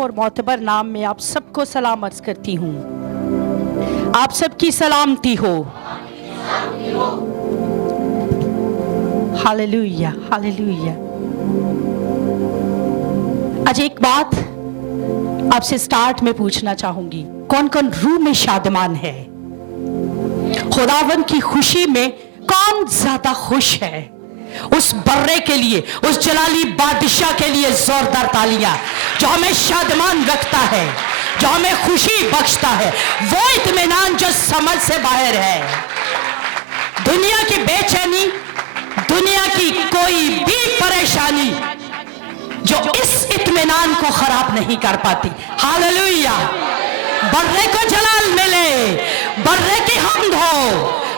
और मोतबर नाम में आप सबको सलाम अर्ज करती हूँ। आप सबकी सलामती हो। Hallelujah, hallelujah. आज एक बात आपसे स्टार्ट में पूछना चाहूंगी, कौन कौन रूह में शादमान है? खुदावन की खुशी में कौन ज्यादा खुश है? उस बर्रे के लिए, उस जलाली बादशाह के लिए जोरदार तालियां। जो हमें शादमान रखता है, जो हमें खुशी बख्शता है, वो इत्मीनान जो समझ से बाहर है। दुनिया की बेचैनी, दुनिया की कोई भी परेशानी जो इस इत्मीनान को खराब नहीं कर पाती। हालेलुया। बर्रे को जलाल मिले, बर्रे की हम्द हो,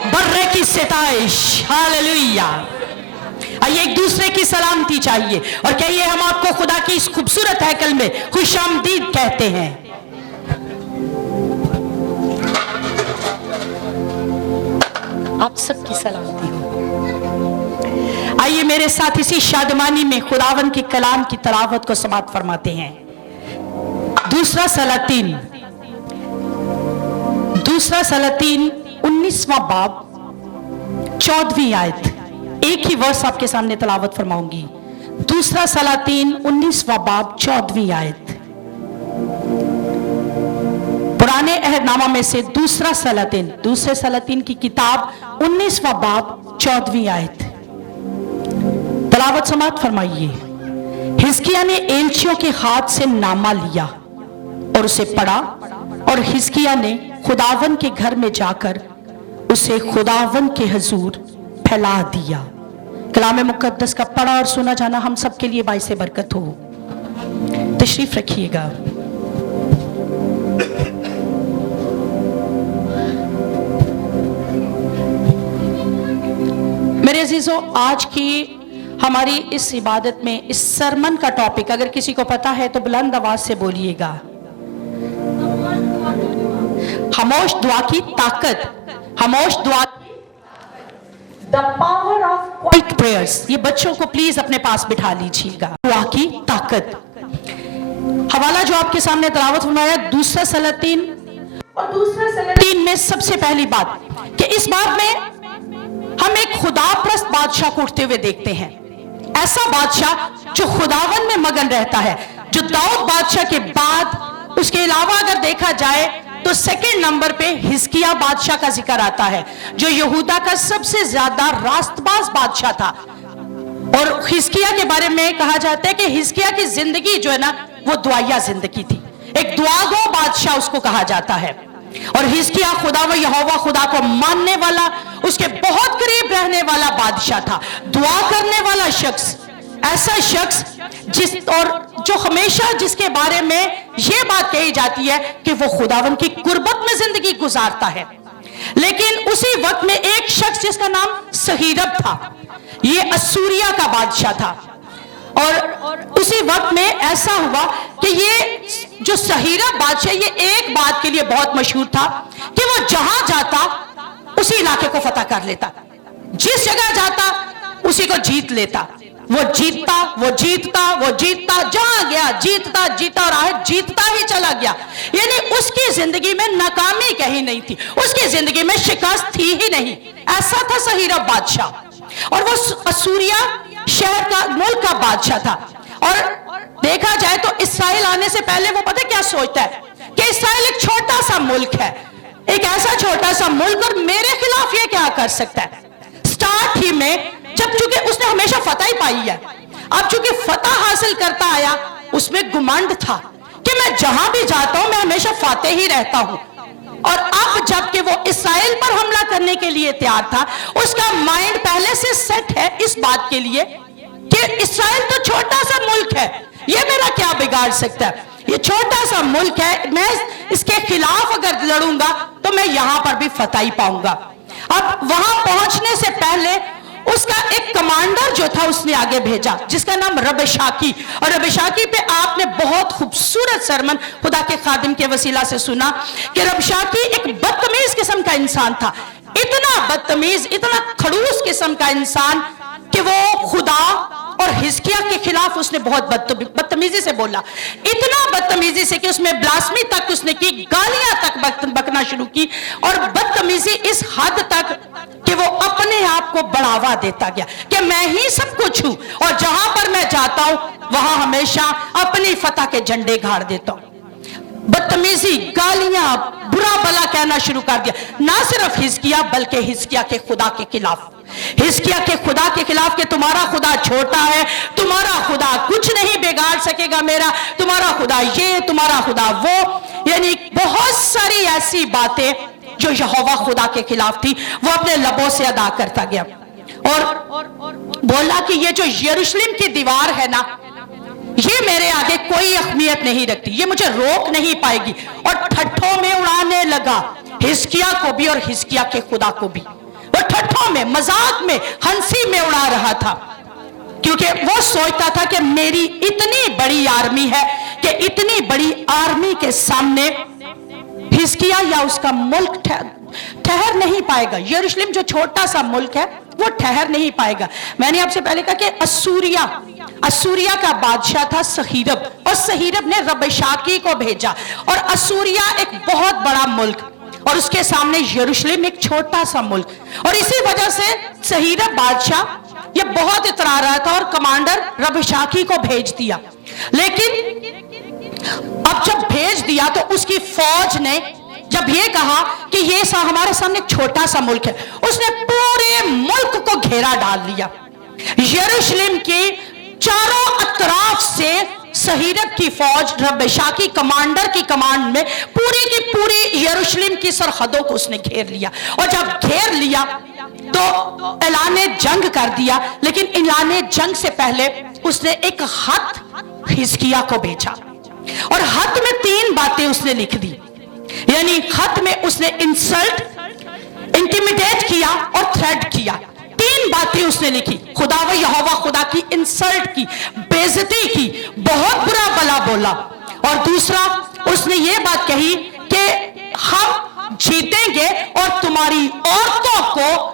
बर्रे की सिताइश। हालेलुया। आइए एक दूसरे की सलामती चाहिए और कहिए, हम आपको खुदा की इस खूबसूरत हैकल में खुशामदीद कहते हैं। आप सबकी सलामती हो। आइए मेरे साथ इसी शादमानी में खुदावन के कलाम की तलावत को समाप्त फरमाते हैं। दूसरा सलातीन 19वां बाब 14वीं आयत। एक ही वर्स आपके सामने तलावत फरमाऊंगी। दूसरा सलातीन 19वां बाब 14वीं आयत। पुराने अहदनामा में से दूसरे सलातीन की किताब 19वां बाब 14वीं आयत। तलावत समाप्त फरमाइए। हिजकिय्याह ने एलचियों के हाथ से नामा लिया और उसे पढ़ा, और हिजकिय्याह ने खुदावन के घर में जाकर उसे खुदावन के हुजूर फैला दिया। कलाम मुकद्दस का पढ़ा और सुना जाना हम सबके लिए बाइस बरकत हो। तशरीफ रखिएगा। मेरे अजीजों, आज की हमारी इस इबादत में, इस सरमन का टॉपिक अगर किसी को पता है तो बुलंद आवाज से बोलिएगा। खामोश दुआ की ताकत। खामोश दुआ, The power of quiet prayers। ये बच्चों को प्लीज अपने पास बिठा लीजिएगा। दुआ की ताकत। हवाला जो आपके सामने तलावत फरमाया दूसरा सलातीन, और दूसरा सलातीन में सबसे पहली बात कि इस बात में हम एक खुदाप्रस्त बादशाह को उठते हुए देखते हैं। ऐसा बादशाह जो खुदावन में मगन रहता है, जो दाऊद बादशाह के बाद, उसके अलावा अगर देखा जाए तो सेकंड नंबर पे हिजकिय्याह बादशाह का जिक्र आता है, जो यहूदा का सबसे ज्यादा रास्तबाज बादशाह था। और हिजकिय्याह के बारे में कहा जाता है कि हिजकिय्याह की जिंदगी जो है ना, वो दुआया जिंदगी थी। एक दुआगो बादशाह उसको कहा जाता है। और हिजकिय्याह खुदा व यहोवा खुदा को मानने वाला, उसके बहुत करीब रहने वाला बादशाह था। दुआ करने वाला शख्स, ऐसा शख्स जो हमेशा जिसके बारे में यह बात कही जाती है कि वो खुदावन की कुर्बत में जिंदगी गुजारता है। लेकिन उसी वक्त में एक शख्स जिसका नाम सहीरब था, ये असूरिया का बादशाह था। और उसी वक्त में ऐसा हुआ कि ये जो सहीरब बादशाह, ये एक बात के लिए बहुत मशहूर था कि वो जहां जाता उसी इलाके को फतह कर लेता, जिस जगह जाता उसी को जीत लेता। वो जीतता, जहां गया जीतता और आखिर जीतता ही चला गया। यानी उसकी जिंदगी में नाकामी कहीं नहीं थी, उसकी जिंदगी में शिकस्त थी ही नहीं। ऐसा था सहीरब बादशाह। और वो असूरिया शहर का, मुल्क का बादशाह था। और देखा जाए तो इस्राइल आने से पहले वो पता क्या सोचता है कि इस्राइल एक छोटा सा मुल्क है, एक ऐसा छोटा सा मुल्क, और मेरे खिलाफ ये क्या कर सकता है। स्टार्ट ही में जब चूंकि उसने हमेशा फतह ही पाई है, अब चूंकि फतह हासिल करता आया, उसमें गुमंड था कि मैं जहां भी जाता हूं मैं हमेशा फातेह ही रहता हूं। और अब जबकि वो इस्राइल पर हमला करने के लिए तैयार था, उसका माइंड पहले से सेट है इस बात के लिए कि इस्राइल तो छोटा सा मुल्क है, ये मेरा क्या बिगाड़ सकता है, ये छोटा सा मुल्क है, मैं इसके खिलाफ अगर लड़ूंगा तो मैं यहां पर भी फतह ही पाऊंगा। अब वहां पहुंचने से पहले उसका एक कमांडर जो था उसने आगे भेजा, जिसका नाम रबशाकी। और रबशाकी पे आपने बहुत खूबसूरत सरमन खुदा के खादिम के वसीला से सुना कि रबशाकी एक बदतमीज किस्म का इंसान था। इतना बदतमीज, इतना खड़ूस किस्म का इंसान کہ وہ خدا اور हिजकिय्याह के खिलाफ उसने बहुत बदतमीजी से बोला, इतना बदतमीजी से कि उसमें ब्लास्मी तक उसने की, गालियां तक बकना शुरू की, और बदतमीजी इस हद तक कि वो अपने आप को बढ़ावा देता गया कि मैं ही सब कुछ हूं और जहां पर मैं जाता हूं वहां हमेशा अपनी फतह के झंडे गाड़ देता हूं। बदतमीजी, गालियां, बुरा भला कहना शुरू कर दिया, ना सिर्फ हिजकिय्याह बल्कि हिजकिय्याह के खुदा के खिलाफ, हिजकिय्याह के खुदा के खिलाफ कि तुम्हारा खुदा छोटा है, तुम्हारा खुदा कुछ नहीं बिगाड़ सकेगा मेरा, तुम्हारा खुदा ये, तुम्हारा खुदा वो, यानी बहुत सारी ऐसी बातें जो यहोवा खुदा के खिलाफ थी वो अपने लबों से अदा करता गया। और बोला कि ये जो यरूशलेम की दीवार है ना, ये मेरे आगे कोई अहमियत नहीं रखती, ये मुझे रोक नहीं पाएगी। और ठट्ठों में उड़ाने लगा हिजकिय्याह को भी और हिजकिय्याह के खुदा को भी, वो ठट्ठों में, मजाक में, हंसी में उड़ा रहा था, क्योंकि वो सोचता था कि मेरी इतनी बड़ी आर्मी है कि इतनी बड़ी आर्मी के सामने हिजकिय्याह या उसका मुल्क ठहर नहीं पाएगा। यरूशलेम जो छोटा सा मुल्क है वो ठहर नहीं पाएगा। मैंने आपसे पहले कहा कि असूरिया का बादशाह था सहीरब, और सहीरब ने रबशाकी को भेजा, और असूरिया एक बहुत बड़ा मुल्क और उसके सामने यरूशलेम एक छोटा सा मुल्क, और इसी वजह से सहीरब बादशाह ये बहुत इतरा रहा था और कमांडर रबशाकी को भेज दिया। लेकिन अब जब भेज दिया तो उसकी फौज ने जब ये कहा कि ये हमारे सामने छोटा सा मुल्क है, उसने पूरे मुल्क को घेरा डाल लिया। यरूशलेम के चारों अतराफ से सहीरब की फौज रबशाकी कमांडर की कमांड में पूरी की पूरी यरूशलेम की सरहदों को उसने घेर लिया, और जब घेर लिया तो ऐलाने जंग कर दिया। लेकिन ऐलाने जंग से पहले उसने एक खत हिजकिय्याह को भेजा, और खत में 3 बातें उसने लिख दी, यानी खत में उसने इंसल्ट, इंटिमिडेट किया और थ्रेट किया। 3 बातें उसने लिखी, खुदा व यहोवा खुदा की इंसल्ट की, बेइज्जती की, बहुत बुरा भला बोला। और दूसरा उसने ये बात कही कि हम जीतेंगे और तुम्हारी औरतों को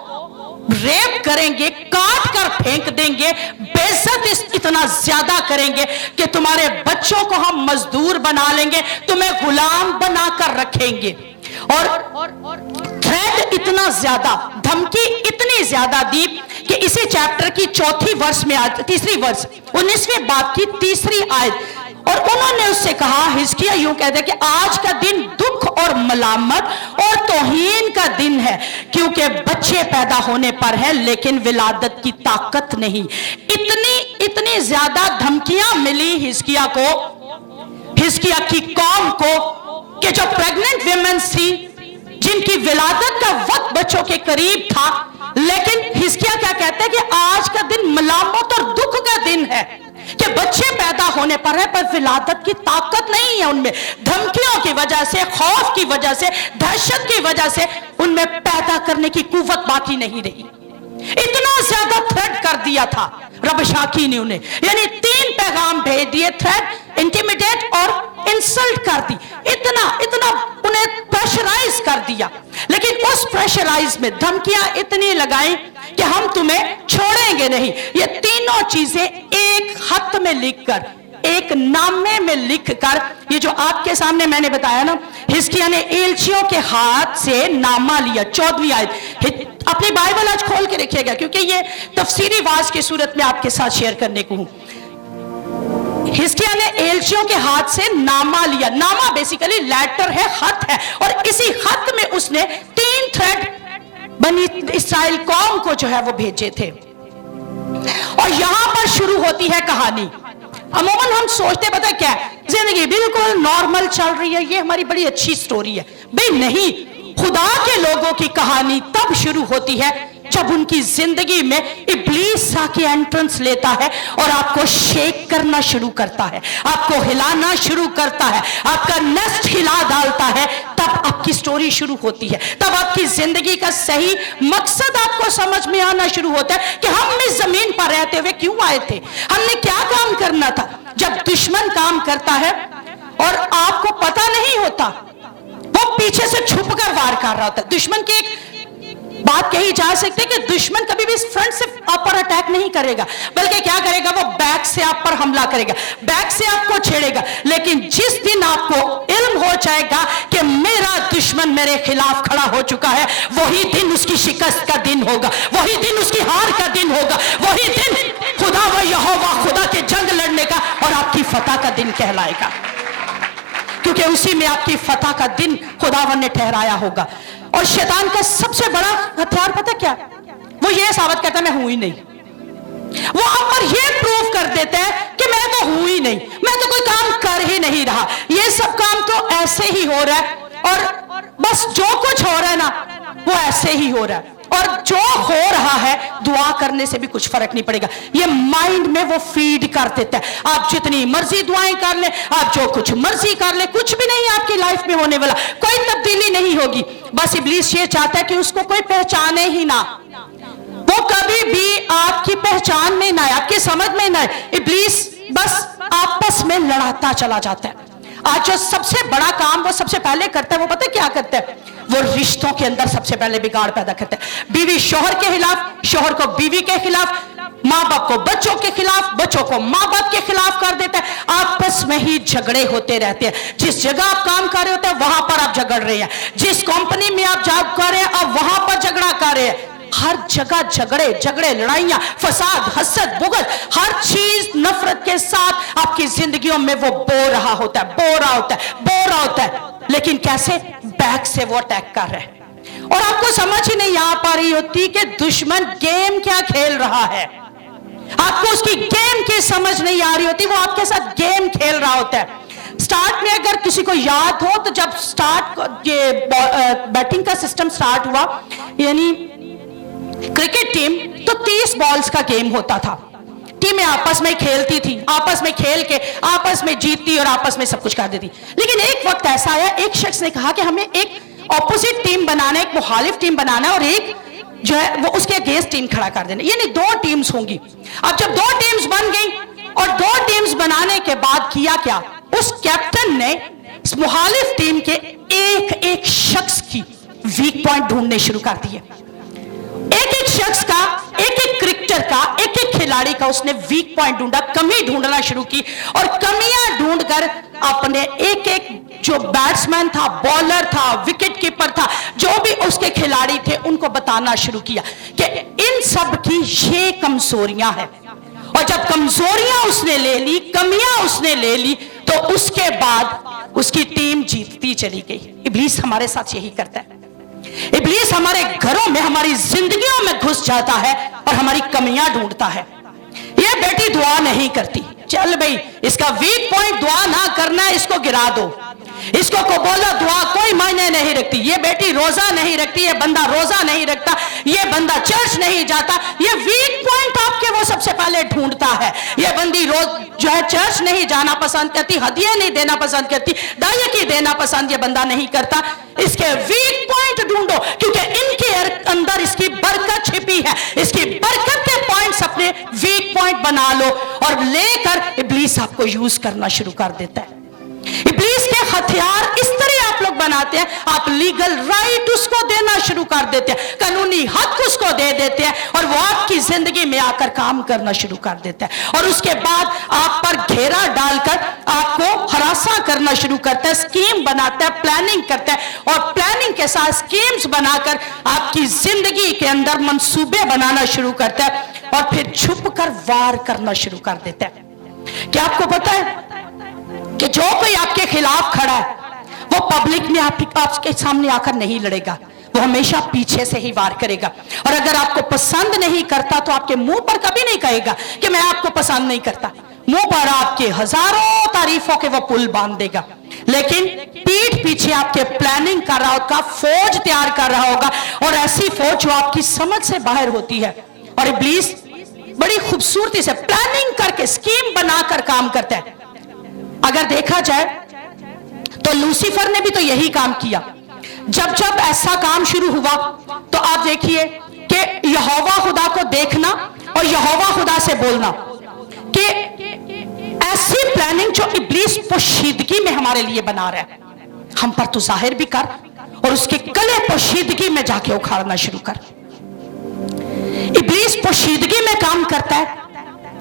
रेप करेंगे, काट कर फेंक देंगे, बेइज्जत इतना ज्यादा करेंगे कि तुम्हारे बच्चों को हम मजदूर बना लेंगे, तुम्हें गुलाम बनाकर रखेंगे। और थ्रेट इतना ज्यादा, धमकी इतनी ज्यादा दी कि इसी चैप्टर की 4थी वर्ष में, तीसरी वर्ष 19वें बाब की 3री आयत, और उन्होंने उससे कहा, हिजकिय्याह यूं कहते कि आज का दिन दुख और मलामत और तौहीन का दिन है, क्योंकि बच्चे पैदा होने पर है लेकिन विलादत की ताकत नहीं। इतनी ज्यादा धमकियां मिली हिजकिय्याह को, हिजकिय्याह की कौम को, कि जो प्रेग्नेंट विमेन्स थी जिनकी विलादत का वक्त बच्चों के करीब था, लेकिन हिजकिय्याह क्या कहते हैं कि आज का दिन मलामत और दुख का दिन है कि बच्चे पैदा होने पर है पर विलादत की ताकत नहीं है उनमें, धमकियों की वजह से, खौफ की वजह से, दहशत की वजह से उनमें पैदा करने की कुव्वत बाकी नहीं रही। इतना ज्यादा थ्रेट कर दिया था रबशाकी ने उन्हें, यानी 3 पैगाम भेज दिए, थ्रेट, इंटिमिडेट और इंसल्ट कर दी, इतना उन्हें प्रेशराइज कर दिया। लेकिन उस प्रेशराइज में धमकियां इतनी लगाई कि हम तुम्हें छोड़ेंगे नहीं। ये तीनों चीजें एक खत में लिखकर, एक नामे में लिखकर, ये जो आपके सामने मैंने बताया ना, हिजकिय्याह ने एलचियों के हाथ से नामा लिया। 14वीं आयत अपनी बाइबल आज खोल के रखिएगा, क्योंकि ये तफसीरी वाज की सूरत में आपके साथ शेयर करने को हूं। हिजकिय्याह ने एलचियों के हाथ से नामा लिया। नामा बेसिकली लेटर है, खत है, और इसी खत में उसने 3 थ्रेड बनी इस्राएल कौम को जो है वो भेजे थे। और यहां पर शुरू होती है कहानी। अमूमन हम सोचते पता है क्या, जिंदगी बिल्कुल नॉर्मल चल रही है, ये हमारी बड़ी अच्छी स्टोरी है। भाई नहीं, खुदा के लोगों की कहानी तब शुरू होती है जब उनकी जिंदगी में इब्लीस आके एंट्रेंस लेता है और आपको शेक करना शुरू करता है, आपको हिलाना शुरू करता है, आपका नेस्ट हिला डालता है, तब आपकी स्टोरी शुरू होती है। तब आपकी जिंदगी का सही मकसद आपको समझ में आना शुरू होता है कि हम इस जमीन पर रहते हुए क्यों आए थे, हमने क्या काम करना था। जब दुश्मन काम करता है और आपको पता नहीं होता, वो पीछे से छुप कर वार कर रहा होता है। दुश्मन की एक बात कही जा सकती है कि दुश्मन कभी भी फ्रंट से आप पर अटैक नहीं करेगा, बल्कि क्या करेगा, वो बैक से आप पर हमला करेगा, बैक से आपको छेड़ेगा। लेकिन जिस दिन आपको इल्म हो जाएगा कि मेरा दुश्मन मेरे खिलाफ खड़ा हो चुका है, वही दिन उसकी शिकस्त का दिन होगा, वही दिन उसकी हार का दिन होगा, वही दिन खुदा व यहोवा खुदा के जंग लड़ने का और आपकी फतह का दिन कहलाएगा, क्योंकि उसी में आपकी फतह का दिन खुदावन ने ठहराया होगा। और शैतान का सबसे बड़ा हथियार पता क्या, वो ये साबित करता है मैं हूं ही नहीं, वो आप पर ये प्रूव कर देता है कि मैं तो हूं ही नहीं, मैं तो कोई काम कर ही नहीं रहा, ये सब काम तो ऐसे ही हो रहा है, और बस जो कुछ हो रहा है ना वो ऐसे ही हो रहा है, और जो हो रहा है दुआ करने से भी कुछ फर्क नहीं पड़ेगा, ये माइंड में वो फीड कर देता है। आप जितनी मर्जी दुआएं कर ले, आप जो कुछ मर्जी कर ले, कुछ भी नहीं आपकी लाइफ में होने वाला, कोई तब्दीली नहीं होगी। बस इब्लीस ये चाहता है कि उसको कोई पहचाने ही ना, वो कभी भी आपकी पहचान में ना आए, आपकी समझ में ना आए। इब्लीस बस आपस में लड़ाता चला जाता है। आज जो सबसे बड़ा काम वो सबसे पहले करता है, वो पता है क्या करता है, वो रिश्तों के अंदर सबसे पहले बिगाड़ पैदा करता है। बीवी शौहर के खिलाफ, शौहर को बीवी के खिलाफ, माँ बाप को बच्चों के खिलाफ, बच्चों को माँ बाप के खिलाफ कर देता है। आपस में ही झगड़े होते रहते हैं। जिस जगह आप काम कर रहे होते हैं वहां पर आप झगड़ रहे हैं, जिस कंपनी में आप जॉब कर रहे हैं आप वहां पर झगड़ा कर रहे हैं। हर जगह झगड़े, लड़ाइयां, फसाद, हसद, बुग़्ज़, हर चीज नफरत के साथ आपकी जिंदगियों में वो बो रहा होता है। लेकिन कैसे? बैक से वो अटैक कर रहा है, और आपको समझ ही नहीं आ पा रही होती कि दुश्मन गेम क्या खेल रहा है। आपको उसकी गेम की समझ नहीं आ रही होती, वो आपके साथ गेम खेल रहा होता है। स्टार्ट में अगर किसी को याद हो तो जब ये बैटिंग का सिस्टम स्टार्ट हुआ, यानी क्रिकेट टीम, तो 30 बॉल्स का गेम होता था। टीमें आपस में खेलती थी, आपस में खेल के आपस में जीतती और आपस में सब कुछ कर देती। लेकिन एक वक्त ऐसा आया, एक शख्स ने कहा कि हमें एक ऑपोजिट टीम बनाना है, एक मुखालिफ टीम बनाना है, और एक जो है वो उसके अगेंस्ट टीम खड़ा कर देना, यानी 2 टीम्स होंगी। अब जब 2 टीम्स बन गई, और 2 टीम्स बनाने के बाद किया क्या, उस कैप्टन ने इस मुखालिफ टीम के एक शख्स की वीक पॉइंट ढूंढने शुरू कर दिए। एक शख्स का, एक क्रिकेटर का, एक खिलाड़ी का उसने वीक पॉइंट ढूंढा, कमी ढूंढना शुरू की, और कमियां ढूंढकर अपने एक जो बैट्समैन था, बॉलर था, विकेट कीपर था, जो भी उसके खिलाड़ी थे, उनको बताना शुरू किया कि इन सब की ये कमजोरियां हैं। और जब कमजोरियां उसने ले ली, कमियां उसने ले ली, तो उसके बाद उसकी टीम जीतती चली गई। इब्लीस हमारे साथ यही करता है। इब्लीस हमारे घरों में, हमारी जिंदगियों में घुस जाता है और हमारी कमियां ढूंढता है। ये बेटी दुआ नहीं करती, चल भाई इसका वीक पॉइंट दुआ ना करना है, इसको गिरा दो, इसको को बोला दुआ कोई मायने नहीं रखती, ये बेटी रोजा नहीं रखती, ये बंदा रोजा नहीं रखता, ये बंदा चर्च नहीं जाता। ये वीक पॉइंट आपके वो सबसे पहले ढूंढता है। ये बंदी रोज जो है चर्च नहीं जाना पसंद करती, हदिया नहीं देना पसंद करती, दायकी देना पसंद ये बंदा नहीं करता। इसके वीक पॉइंट ढूंढो, क्योंकि इनके अंदर इसकी बरकत छिपी है। इसकी बरकत के पॉइंट्स अपने वीक पॉइंट बना लो, और लेकर इब्लीस आपको यूज करना शुरू कर देता है। इब्लीस के हथियार इस तरह आप लोग बनाते हैं, आप लीगल राइट उसको देना शुरू कर देते हैं, कानूनी हक उसको दे देते हैं, और वो आपकी जिंदगी में आकर काम करना शुरू कर देता है। और उसके बाद आप पर घेरा डालकर आपको हरासा करना शुरू करता है, स्कीम बनाता है, प्लानिंग करता है, और प्लानिंग के साथ स्कीम्स बनाकर आपकी जिंदगी के अंदर मंसूबे बनाना शुरू करता है, और फिर छुप कर वार करना शुरू कर देता है। क्या आपको पता है कि जो कोई आपके खिलाफ खड़ा है वो पब्लिक में आपके सामने आकर नहीं लड़ेगा, वो हमेशा पीछे से ही वार करेगा। और अगर आपको पसंद नहीं करता तो आपके मुंह पर कभी नहीं कहेगा कि मैं आपको पसंद नहीं करता, मुंह पर आपके हजारों तारीफों के वो पुल बांध देगा, लेकिन पीठ पीछे आपके प्लानिंग कर रहा होगा, फौज तैयार कर रहा होगा, और ऐसी फौज जो आपकी समझ से बाहर होती है। और इब्लीस बड़ी खूबसूरती से प्लानिंग करके, स्कीम बनाकर काम करता है। अगर देखा जाए तो लूसीफर ने भी तो यही काम किया। जब जब ऐसा काम शुरू हुआ तो आप देखिए कि यहोवा खुदा को देखना और यहोवा खुदा से बोलना कि ऐसी प्लानिंग जो इब्लीस पोशीदगी में हमारे लिए बना रहा है, हम पर तो जाहिर भी कर, और उसके गले पोशीदगी में जाके उखाड़ना शुरू कर। इब्लीस पोशीदगी में काम करता है।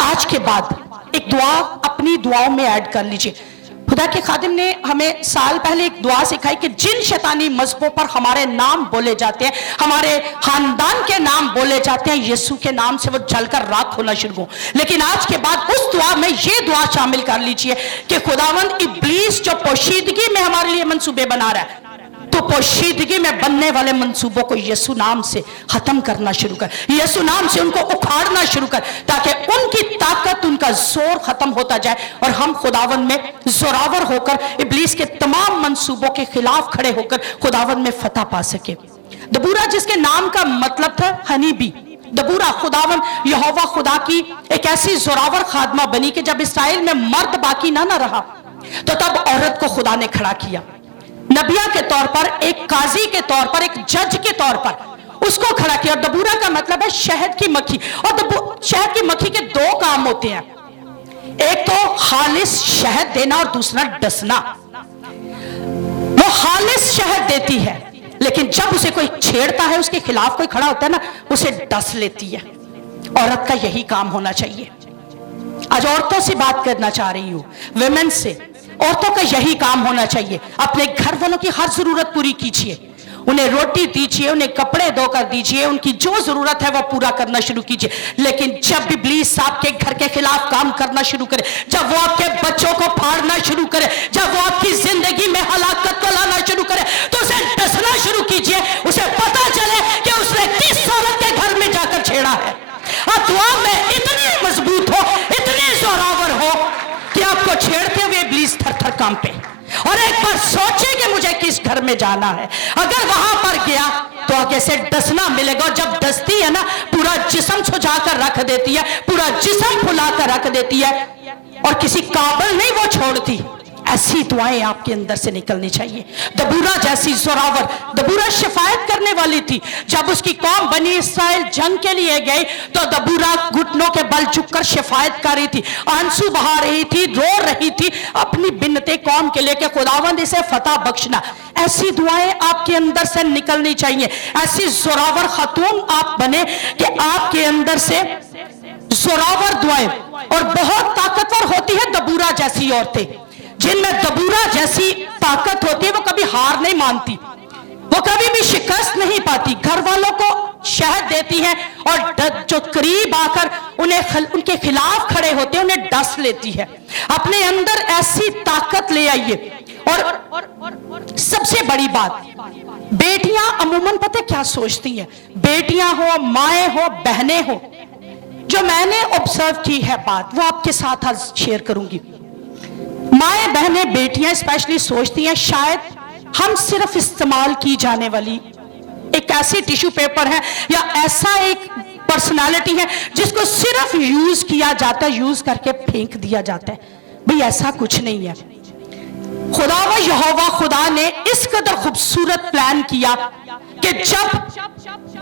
आज के बाद एक दुआ अपनी दुआओं में ऐड कर लीजिए। खुदा के खादिम ने हमें साल पहले एक दुआ सिखाई कि जिन शैतानी मजहबों पर हमारे नाम बोले जाते हैं, हमारे खानदान के नाम बोले जाते हैं, यीशु के नाम से वो जलकर राख होना शुरू हो। लेकिन आज के बाद उस दुआ में ये दुआ शामिल कर लीजिए कि खुदावंद इब्लीस जो पोशीदगी में हमारे लिए मंसूबे बना रहा है, तो पोशीदगी में बनने वाले मंसूबों को यीशु नाम से खत्म करना शुरू कर, यीशु नाम से उनको उखाड़ना शुरू कर, ताकि उनकी ताकत, उनका जोर खत्म होता जाए और हम खुदावन में जोरावर होकर इब्लीस के तमाम मंसूबों के खिलाफ खड़े होकर खुदावन में फतह पा सके। दबूरा जिसके नाम का मतलब था हनी बी, दबूरा खुदावन यहोवा खुदा की एक ऐसी जोरावर खादमा बनी कि जब इसराइल में मर्द बाकी ना रहा तो तब औरत को खुदा ने खड़ा किया, नबिया के तौर पर, एक काजी के तौर पर, एक जज के तौर पर उसको खड़ा किया। और दबूरा का मतलब है शहद की मक्खी, और शहद की मक्खी के दो काम होते हैं, एक तो खालिस शहद देना और दूसरा डसना। वो खालिस शहद देती है, लेकिन जब उसे कोई छेड़ता है, उसके खिलाफ कोई खड़ा होता है ना, उसे डस लेती है। औरत का यही काम होना चाहिए। आज औरतों से बात करना चाह रही हूं, विमेन से। औरतों का यही काम होना चाहिए, अपने घर वालों की हर जरूरत पूरी कीजिए, उन्हें रोटी दीजिए, उन्हें कपड़े धोकर दीजिए, उनकी जो जरूरत है वो पूरा करना शुरू कीजिए। लेकिन जब इब्लीस आपके घर के खिलाफ काम करना शुरू करे, जब वो आपके बच्चों को फाड़ना शुरू करे, जब वो आपकी जिंदगी में हलाकत को लाना शुरू करे, तो उसे डसना शुरू कीजिए। उसे पता चले कि उसने किस औरत के घर में जाकर छेड़ा है। और दुआ में इतनी मजबूत हो, इतनी जोरावर हो कि आपको छेड़ते हुए इब्लीस थर-थर कांपे और एक बार सोचे कि मुझे किस घर में जाना है। अगर वहां पर गया तो आगे से डसना मिलेगा, और जब डसती है ना, पूरा जिस्म सुझा कर रख देती है, पूरा जिस्म फुला कर रख देती है, और किसी काबिल नहीं वो छोड़ती। ऐसी दुआएं आपके अंदर से निकलनी चाहिए। दबूरा जैसी जोरावर, दबूरा शिफायत करने वाली थी। जब उसकी कौम बनी इसराइल जंग के लिए गई तो दबूरा घुटनों के बल झुककर शिफायत कर रही थी, आंसू बहा रही थी, रो रही थी अपनी बिन्नते कौम के लिए कि खुदावंद इसे फतह बख्शना। ऐसी दुआएं आपके अंदर से निकलनी चाहिए। ऐसी जोरावर खातून आप बने कि आपके अंदर से जोरावर दुआएं, और बहुत ताकतवर होती है दबूरा जैसी औरतें, जिनमें दबूरा जैसी ताकत होती है। वो कभी हार नहीं मानती, वो कभी भी शिकस्त नहीं पाती, घर वालों को शहद देती है, और जो करीब आकर उनके खिलाफ खड़े होते हैं उन्हें डस लेती है। अपने अंदर ऐसी ताकत ले आइए। और सबसे बड़ी बात, बेटियां अमूमन पता क्या सोचती हैं, बेटियां हो, माएं हो, बहनें हो, जो मैंने ऑब्जर्व की है बात, वो आपके साथ आज शेयर करूंगी। माएं, बहनें, बेटियां स्पेशली सोचती हैं शायद हम सिर्फ इस्तेमाल की जाने वाली एक ऐसी टिश्यू पेपर है या ऐसा एक पर्सनालिटी है जिसको सिर्फ यूज किया जाता है, यूज करके फेंक दिया जाता है। भाई ऐसा कुछ नहीं है। खुदा व यहोवा खुदा ने इस कदर खूबसूरत प्लान किया कि जब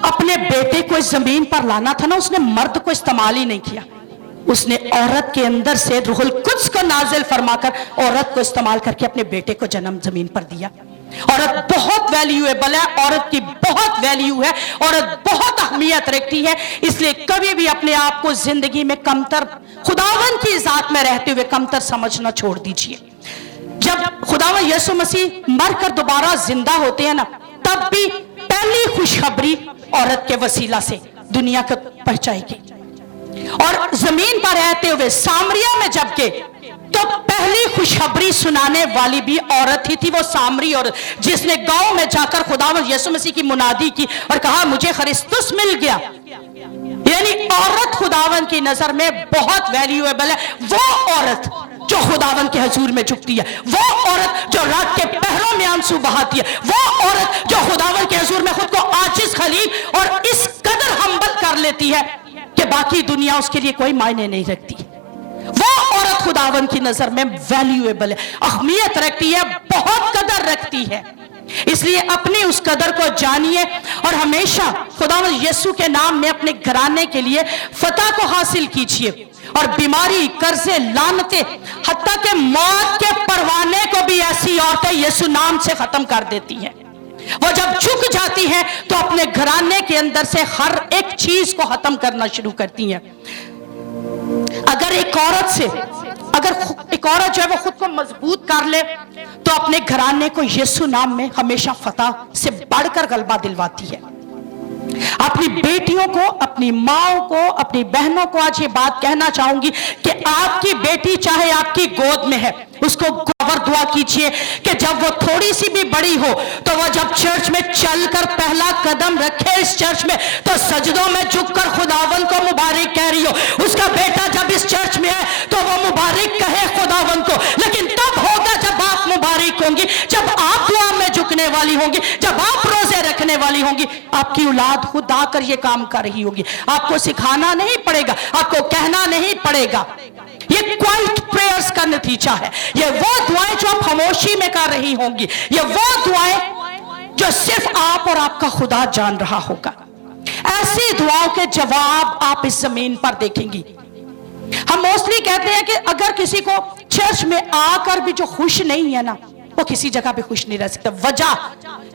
अपने बेटे को इस जमीन पर लाना था ना, उसने मर्द को इस्तेमाल ही नहीं किया, उसने औरत के अंदर से रूहुल कुद्स को नाजिल फरमाकर औरत को इस्तेमाल करके अपने बेटे को जन्म जमीन पर दिया। औरत बहुत वैल्यूएबल है, औरत की बहुत वैल्यू है, औरत बहुत अहमियत रखती है। इसलिए कभी भी अपने आप को जिंदगी में कमतर, खुदावन की जात में रहते हुए कमतर समझना छोड़ दीजिए। जब खुदावन यीशु मसीह मरकर दोबारा जिंदा होते हैं ना, तब भी पहली खुशखबरी औरत के वसीला से दुनिया को पहुंचाएगी। और जमीन पर रहते हुए सामरिया में जब गए तो पहली खुशखबरी सुनाने वाली भी औरत ही थी, वो सामरी औरत जिसने गांव में जाकर खुदावंद यीशु मसीह की मुनादी की और कहा मुझे खरिस्तुस मिल गया। यानी औरत खुदावंद की नजर में बहुत वैल्यूएबल है। वो औरत जो खुदावंद के हुजूर में झुकती है, वो औरत जो रात के पहरों में आंसू बहाती है, वो औरत जो खुदावंद के हुजूर में खुद को आजिज खलील और इस कदर हम्बल कर लेती है कि बाकी दुनिया उसके लिए कोई मायने नहीं रखती। वो औरत खुदावंद की नजर में वैल्यूएबल है, अहमियत रखती है, बहुत कदर रखती है। इसलिए अपनी उस कदर को जानिए और हमेशा खुदावंद यीशु के नाम में अपने घराने के लिए फतह को हासिल कीजिए। और बीमारी, कर्जे, लानते, हत्ता के मौत के परवाने को भी ऐसी औरतें यीशु नाम से खत्म कर देती हैं। وہ جب جھک جاتی ہیں تو اپنے گھرانے کے اندر سے ہر ایک چیز کو ختم کرنا شروع کرتی ہیں. اگر ایک عورت جو ہے وہ خود کو مضبوط کر لے تو اپنے گھرانے کو یسوع نام میں ہمیشہ فتح سے بڑھ کر غلبہ دلواتی ہے. اپنی بیٹیوں کو، اپنی ماؤں کو، اپنی بہنوں کو آج یہ بات کہنا چاہوں گی کہ آپ کی بیٹی چاہے آپ کی گود میں ہے، اس کو گور دعا کیجئے کہ جب وہ تھوڑی سی بھی بڑی ہو تو وہ جب چرچ میں چل کر پہلا قدم رکھے اس چرچ میں تو سجدوں میں جھک کر خداوند کو مبارک کہہ رہی ہو. اس کا بیٹا جب اس چرچ میں ہے تو وہ مبارک کہے خداوند کو، لیکن تب ہوگا جب آپ مبارک ہوں گی، جب آپ دعا میں جھکنے والی ہوں گی، جب آپ روزے رکھنے والی ہوں گی. آپ کی اولاد خود آ کر یہ کام کر رہی ہوگی. آپ کو سکھانا نہیں پڑے گا، آپ کو کہنا نہیں پڑے گا. یہ کوائٹ پریئرز کا نتیجہ ہے. یہ وہ دعائیں جو آپ خاموشی میں کر رہی ہوں گی، یہ وہ دعائیں جو صرف آپ اور آپ کا خدا جان رہا ہوگا. ایسی دعاؤں کے جواب آپ اس زمین پر دیکھیں گی. ہم موسٹلی کہتے ہیں کہ اگر کسی کو چرچ میں آ کر بھی جو خوش نہیں ہے نا، وہ کسی جگہ پہ خوش نہیں رہ سکتا. وجہ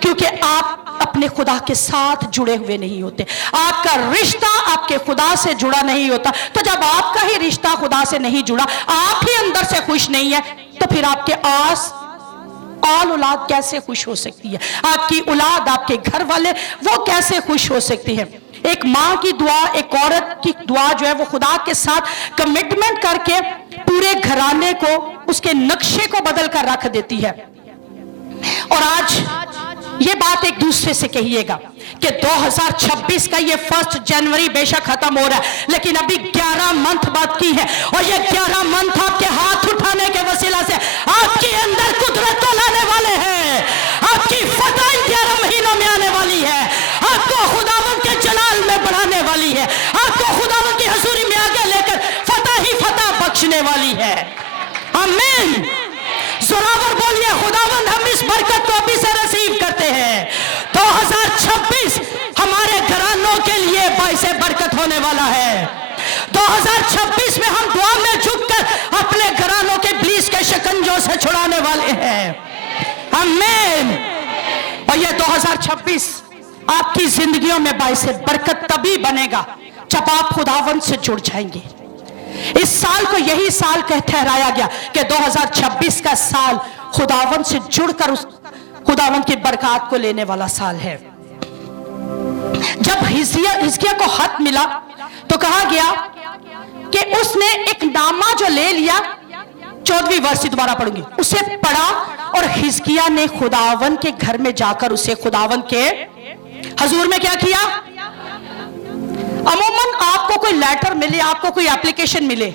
کیونکہ آپ اپنے خدا کے ساتھ جڑے ہوئے نہیں ہوتے. آپ کا رشتہ آپ کے خدا سے جڑا نہیں ہوتا. تو جب آپ کا ہی رشتہ خدا سے نہیں جڑا، آپ ہی اندر سے خوش نہیں ہے، تو پھر آپ کے اولاد کیسے خوش ہو سکتی ہے؟ آپ کی اولاد، آپ کے گھر والے وہ کیسے خوش ہو سکتی ہے؟ ایک ماں کی دعا، ایک عورت کی دعا جو ہے وہ خدا کے ساتھ کمٹمنٹ کر کے پورے گھرانے کو، اس کے نقشے کو بدل کر رکھ دیتی ہے. اور آج یہ بات ایک دوسرے سے کہیے گا کہ 2026 کا یہ 1 جنوری بے شک ختم ہو رہا ہے، لیکن ابھی 11 منتھ باقی ہے، اور یہ 11 منتھ آپ کے ہاتھ اٹھانے کے وسیلہ سے آپ کے اندر قدرت کو لانے والے ہیں. آپ کی فتح 11 مہینوں میں آنے والی ہے. آپ کو خداوند کے جلال میں بڑھانے والی ہے. آپ کو خداوند کی حضوری میں آگے لے کر فتح ہی فتح بخشنے والی ہے. آمین. زوراور بولیے خداوند ہم اس برکت کو ابھی سے ریسیو کرتے ہیں. 2026 ہمارے گھرانوں کے لیے باعث برکت ہونے والا ہے. 2026 میں ہم دعا میں جھک کر اپنے گھرانوں کے ابلیس کے شکنجوں سے چھڑانے والے ہیں. آمین. اور یہ 2026 آپ کی زندگیوں میں باعث برکت تبھی بنے گا جب آپ خداوند سے جڑ جائیں گے. اس سال کو یہی سال ٹھہرایا گیا کہ 2026 کا سال خداوند سے جڑ کر اس خداوند کی برکات کو لینے والا سال ہے. جب حزقیہ کو خط ملا تو کہا گیا کہ اس نے ایک نامہ جو لے لیا، 14ویں ورس دوبارہ پڑھوں گی، اسے پڑھا اور حزقیہ نے خداوند کے گھر میں جا کر اسے خداوند کے حضور میں کیا کیا؟ عموماً آپ کو کوئی لیٹر ملے، آپ کو کوئی اپلیکیشن ملے،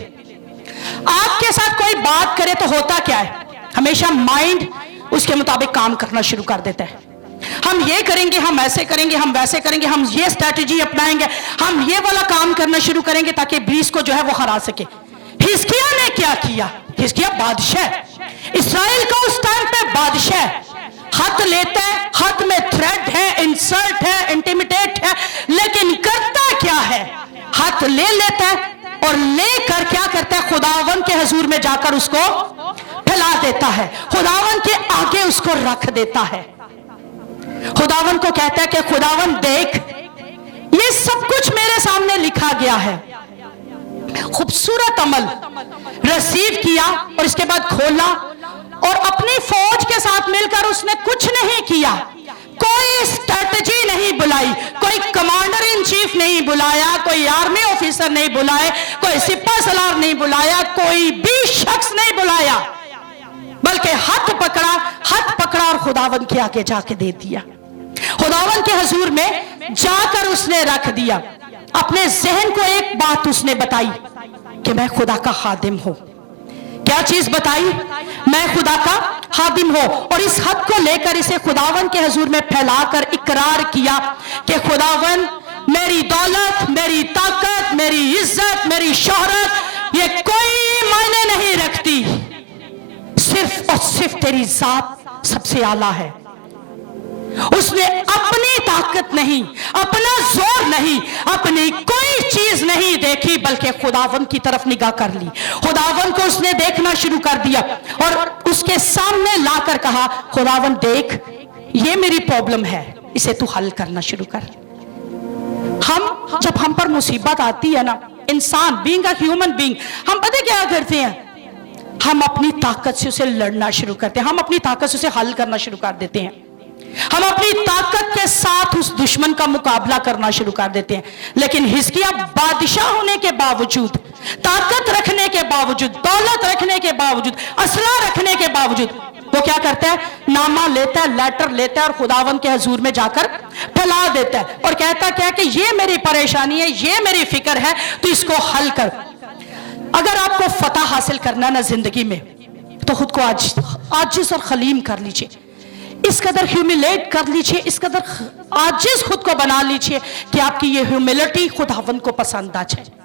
آپ کے ساتھ کوئی بات کرے تو ہوتا کیا ہے؟ ہمیشہ مائنڈ اس کے مطابق کام کرنا شروع کر دیتا ہے. ہم یہ کریں گے، ہم ایسے کریں گے، ہم ویسے کریں گے، ہم یہ اسٹریٹجی اپنائیں گے، ہم یہ والا کام کرنا شروع کریں گے تاکہ ابلیس کو جو ہے وہ ہرا سکے. حزقیہ نے کیا کیا؟ حزقیہ بادشاہ، اسرائیل کا اس ٹائم پہ بادشاہ، خط لیتا ہے، خط میں تھریٹ ہے، انسلٹ ہے، انٹیمیٹیٹ ہے، لیکن کرتا کیا ہے؟ خط لے لیتا ہے اور لے کر کیا کرتا ہے؟ خداوند کے حضور میں جا کر اس کو پھیلا دیتا ہے، خداوند کے آگے اس کو رکھ دیتا ہے. خداوند کو کہتا ہے کہ خداوند دیکھ، یہ سب کچھ میرے سامنے لکھا گیا ہے. خوبصورت عمل ریسیو کیا اور اس کے بعد کھولا اور اپنی فوج کے ساتھ مل کر اس نے کچھ نہیں کیا. کوئی اسٹریٹجی نہیں بلائی، کوئی کمانڈر ان چیف نہیں بلایا، کوئی آرمی آفیسر نہیں بلائے، کوئی سپاہ سالار نہیں بلایا، کوئی بھی شخص نہیں بلایا، بلکہ ہاتھ پکڑا اور خداوند کے آگے جا کے دے دیا. خداوند کے حضور میں جا کر اس نے رکھ دیا. اپنے ذہن کو ایک بات اس نے بتائی کہ میں خدا کا خادم ہوں. کیا چیز بتائی؟ میں خدا کا خادم ہوں. اور اس حق کو لے کر اسے خداوند کے حضور میں پھیلا کر اقرار کیا کہ خداوند میری دولت، میری طاقت، میری عزت، میری شہرت یہ کوئی معنی نہیں رکھتی، صرف اور صرف تیری ذات سب سے اعلیٰ ہے. اس نے اپنی طاقت نہیں، اپنا زور نہیں، اپنی کوئی چیز نہیں دیکھی، بلکہ خداوند کی طرف نگاہ کر لی. خداوند کو اس نے دیکھنا شروع کر دیا اور اس کے سامنے لا کر کہا خداوند دیکھ، ये मेरी प्रॉब्लम है, इसे तू हल करना शुरू कर। जब हम पर मुसीबत आती है ना, इंसान बीइंग अ ह्यूमन बीइंग, हम पता क्या करते हैं, हम अपनी ताकत से उसे लड़ना शुरू करते हैं, हम अपनी ताकत से उसे हल करना शुरू कर देते हैं, हम अपनी ताकत के साथ उस दुश्मन का मुकाबला करना शुरू कर देते हैं। लेकिन हिजकिय्याह बादशाह होने के बावजूद, ताकत रखने के बावजूद, दौलत रखने के बावजूद, असला रखने के बावजूद, वो क्या करता है, नामा लेता है, लेटर लेता है और खुदावन के हजूर में जाकर फैला देता है और कहता क्या कि ये मेरी परेशानी है, ये मेरी फिक्र है, तो इसको हल कर। अगर आपको फतह हासिल करना ना जिंदगी में, तो खुद को आजिज और खलीम कर लीजिए, इस कदर ह्यूमिलेट कर लीजिए, इस कदर आजिज खुद को बना लीजिए कि आपकी ये ह्यूमिलिटी खुदावन को पसंद आ जाए।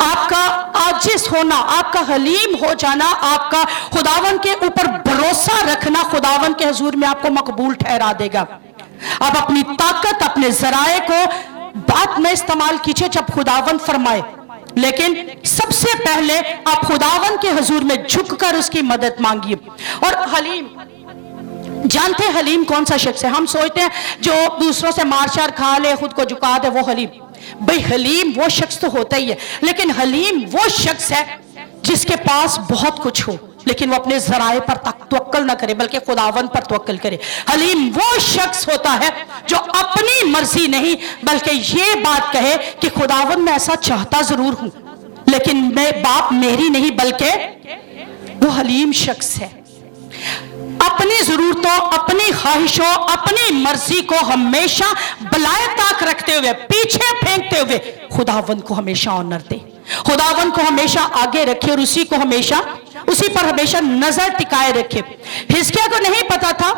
आपका आजिज होना, आपका हलीम हो जाना, आपका खुदावन के ऊपर भरोसा रखना खुदावन के हुजूर में आपको मकबूल ठहरा देगा। आप अपनी ताकत, अपने जराए को बात में इस्तेमाल कीजिए जब खुदावन फरमाए, लेकिन सबसे पहले आप खुदावन के हुजूर में झुककर उसकी मदद मांगिए। और हलीम, जानते हैं हलीम कौन सा शख्स है? हम सोचते हैं जो दूसरों से मार खा ले, खुद को झुका दे, वो हलीम। भाई हलीम वो शख्स तो होता ही है, लेकिन हलीम वो शख्स है जिसके पास बहुत कुछ हो लेकिन वो अपने जराए पर तवक्कल ना करे बल्कि खुदावन पर तवक्कल करे। हलीम वो शख्स होता है जो अपनी मर्जी नहीं बल्कि ये बात कहे कि खुदावन मैं ऐसा चाहता जरूर हूं लेकिन मैं बात मेरी नहीं, बल्कि वो हलीम शख्स है। अपनी जरूरतों, अपनी ख्वाहिशों, अपनी मर्जी को हमेशा बलाए ताक रखते हुए, पीछे फेंकते हुए खुदावन को हमेशा ऑनर दे, खुदावन को हमेशा आगे रखे और उसी पर हमेशा नजर टिकाए रखे। हिजकिय्याह को नहीं पता था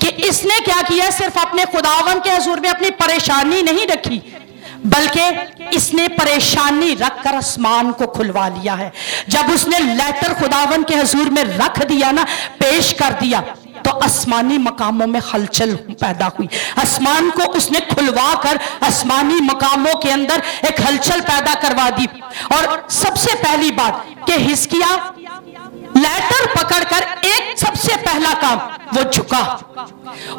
कि इसने क्या किया, सिर्फ अपने खुदावन के हुजूर में अपनी परेशानी नहीं रखी बल्कि इसने परेशानी रखकर आसमान को खुलवा लिया है। जब उसने लेटर खुदावन के हुजूर में रख दिया ना, पेश कर दिया, तो आसमानी मकामों में हलचल पैदा हुई। आसमान को उसने खुलवा कर आसमानी मकामों के अंदर एक हलचल पैदा करवा दी। और सबसे पहली बात कि हिजकिय्याह लेटर पकड़कर एक सबसे पहला काम वो झुका,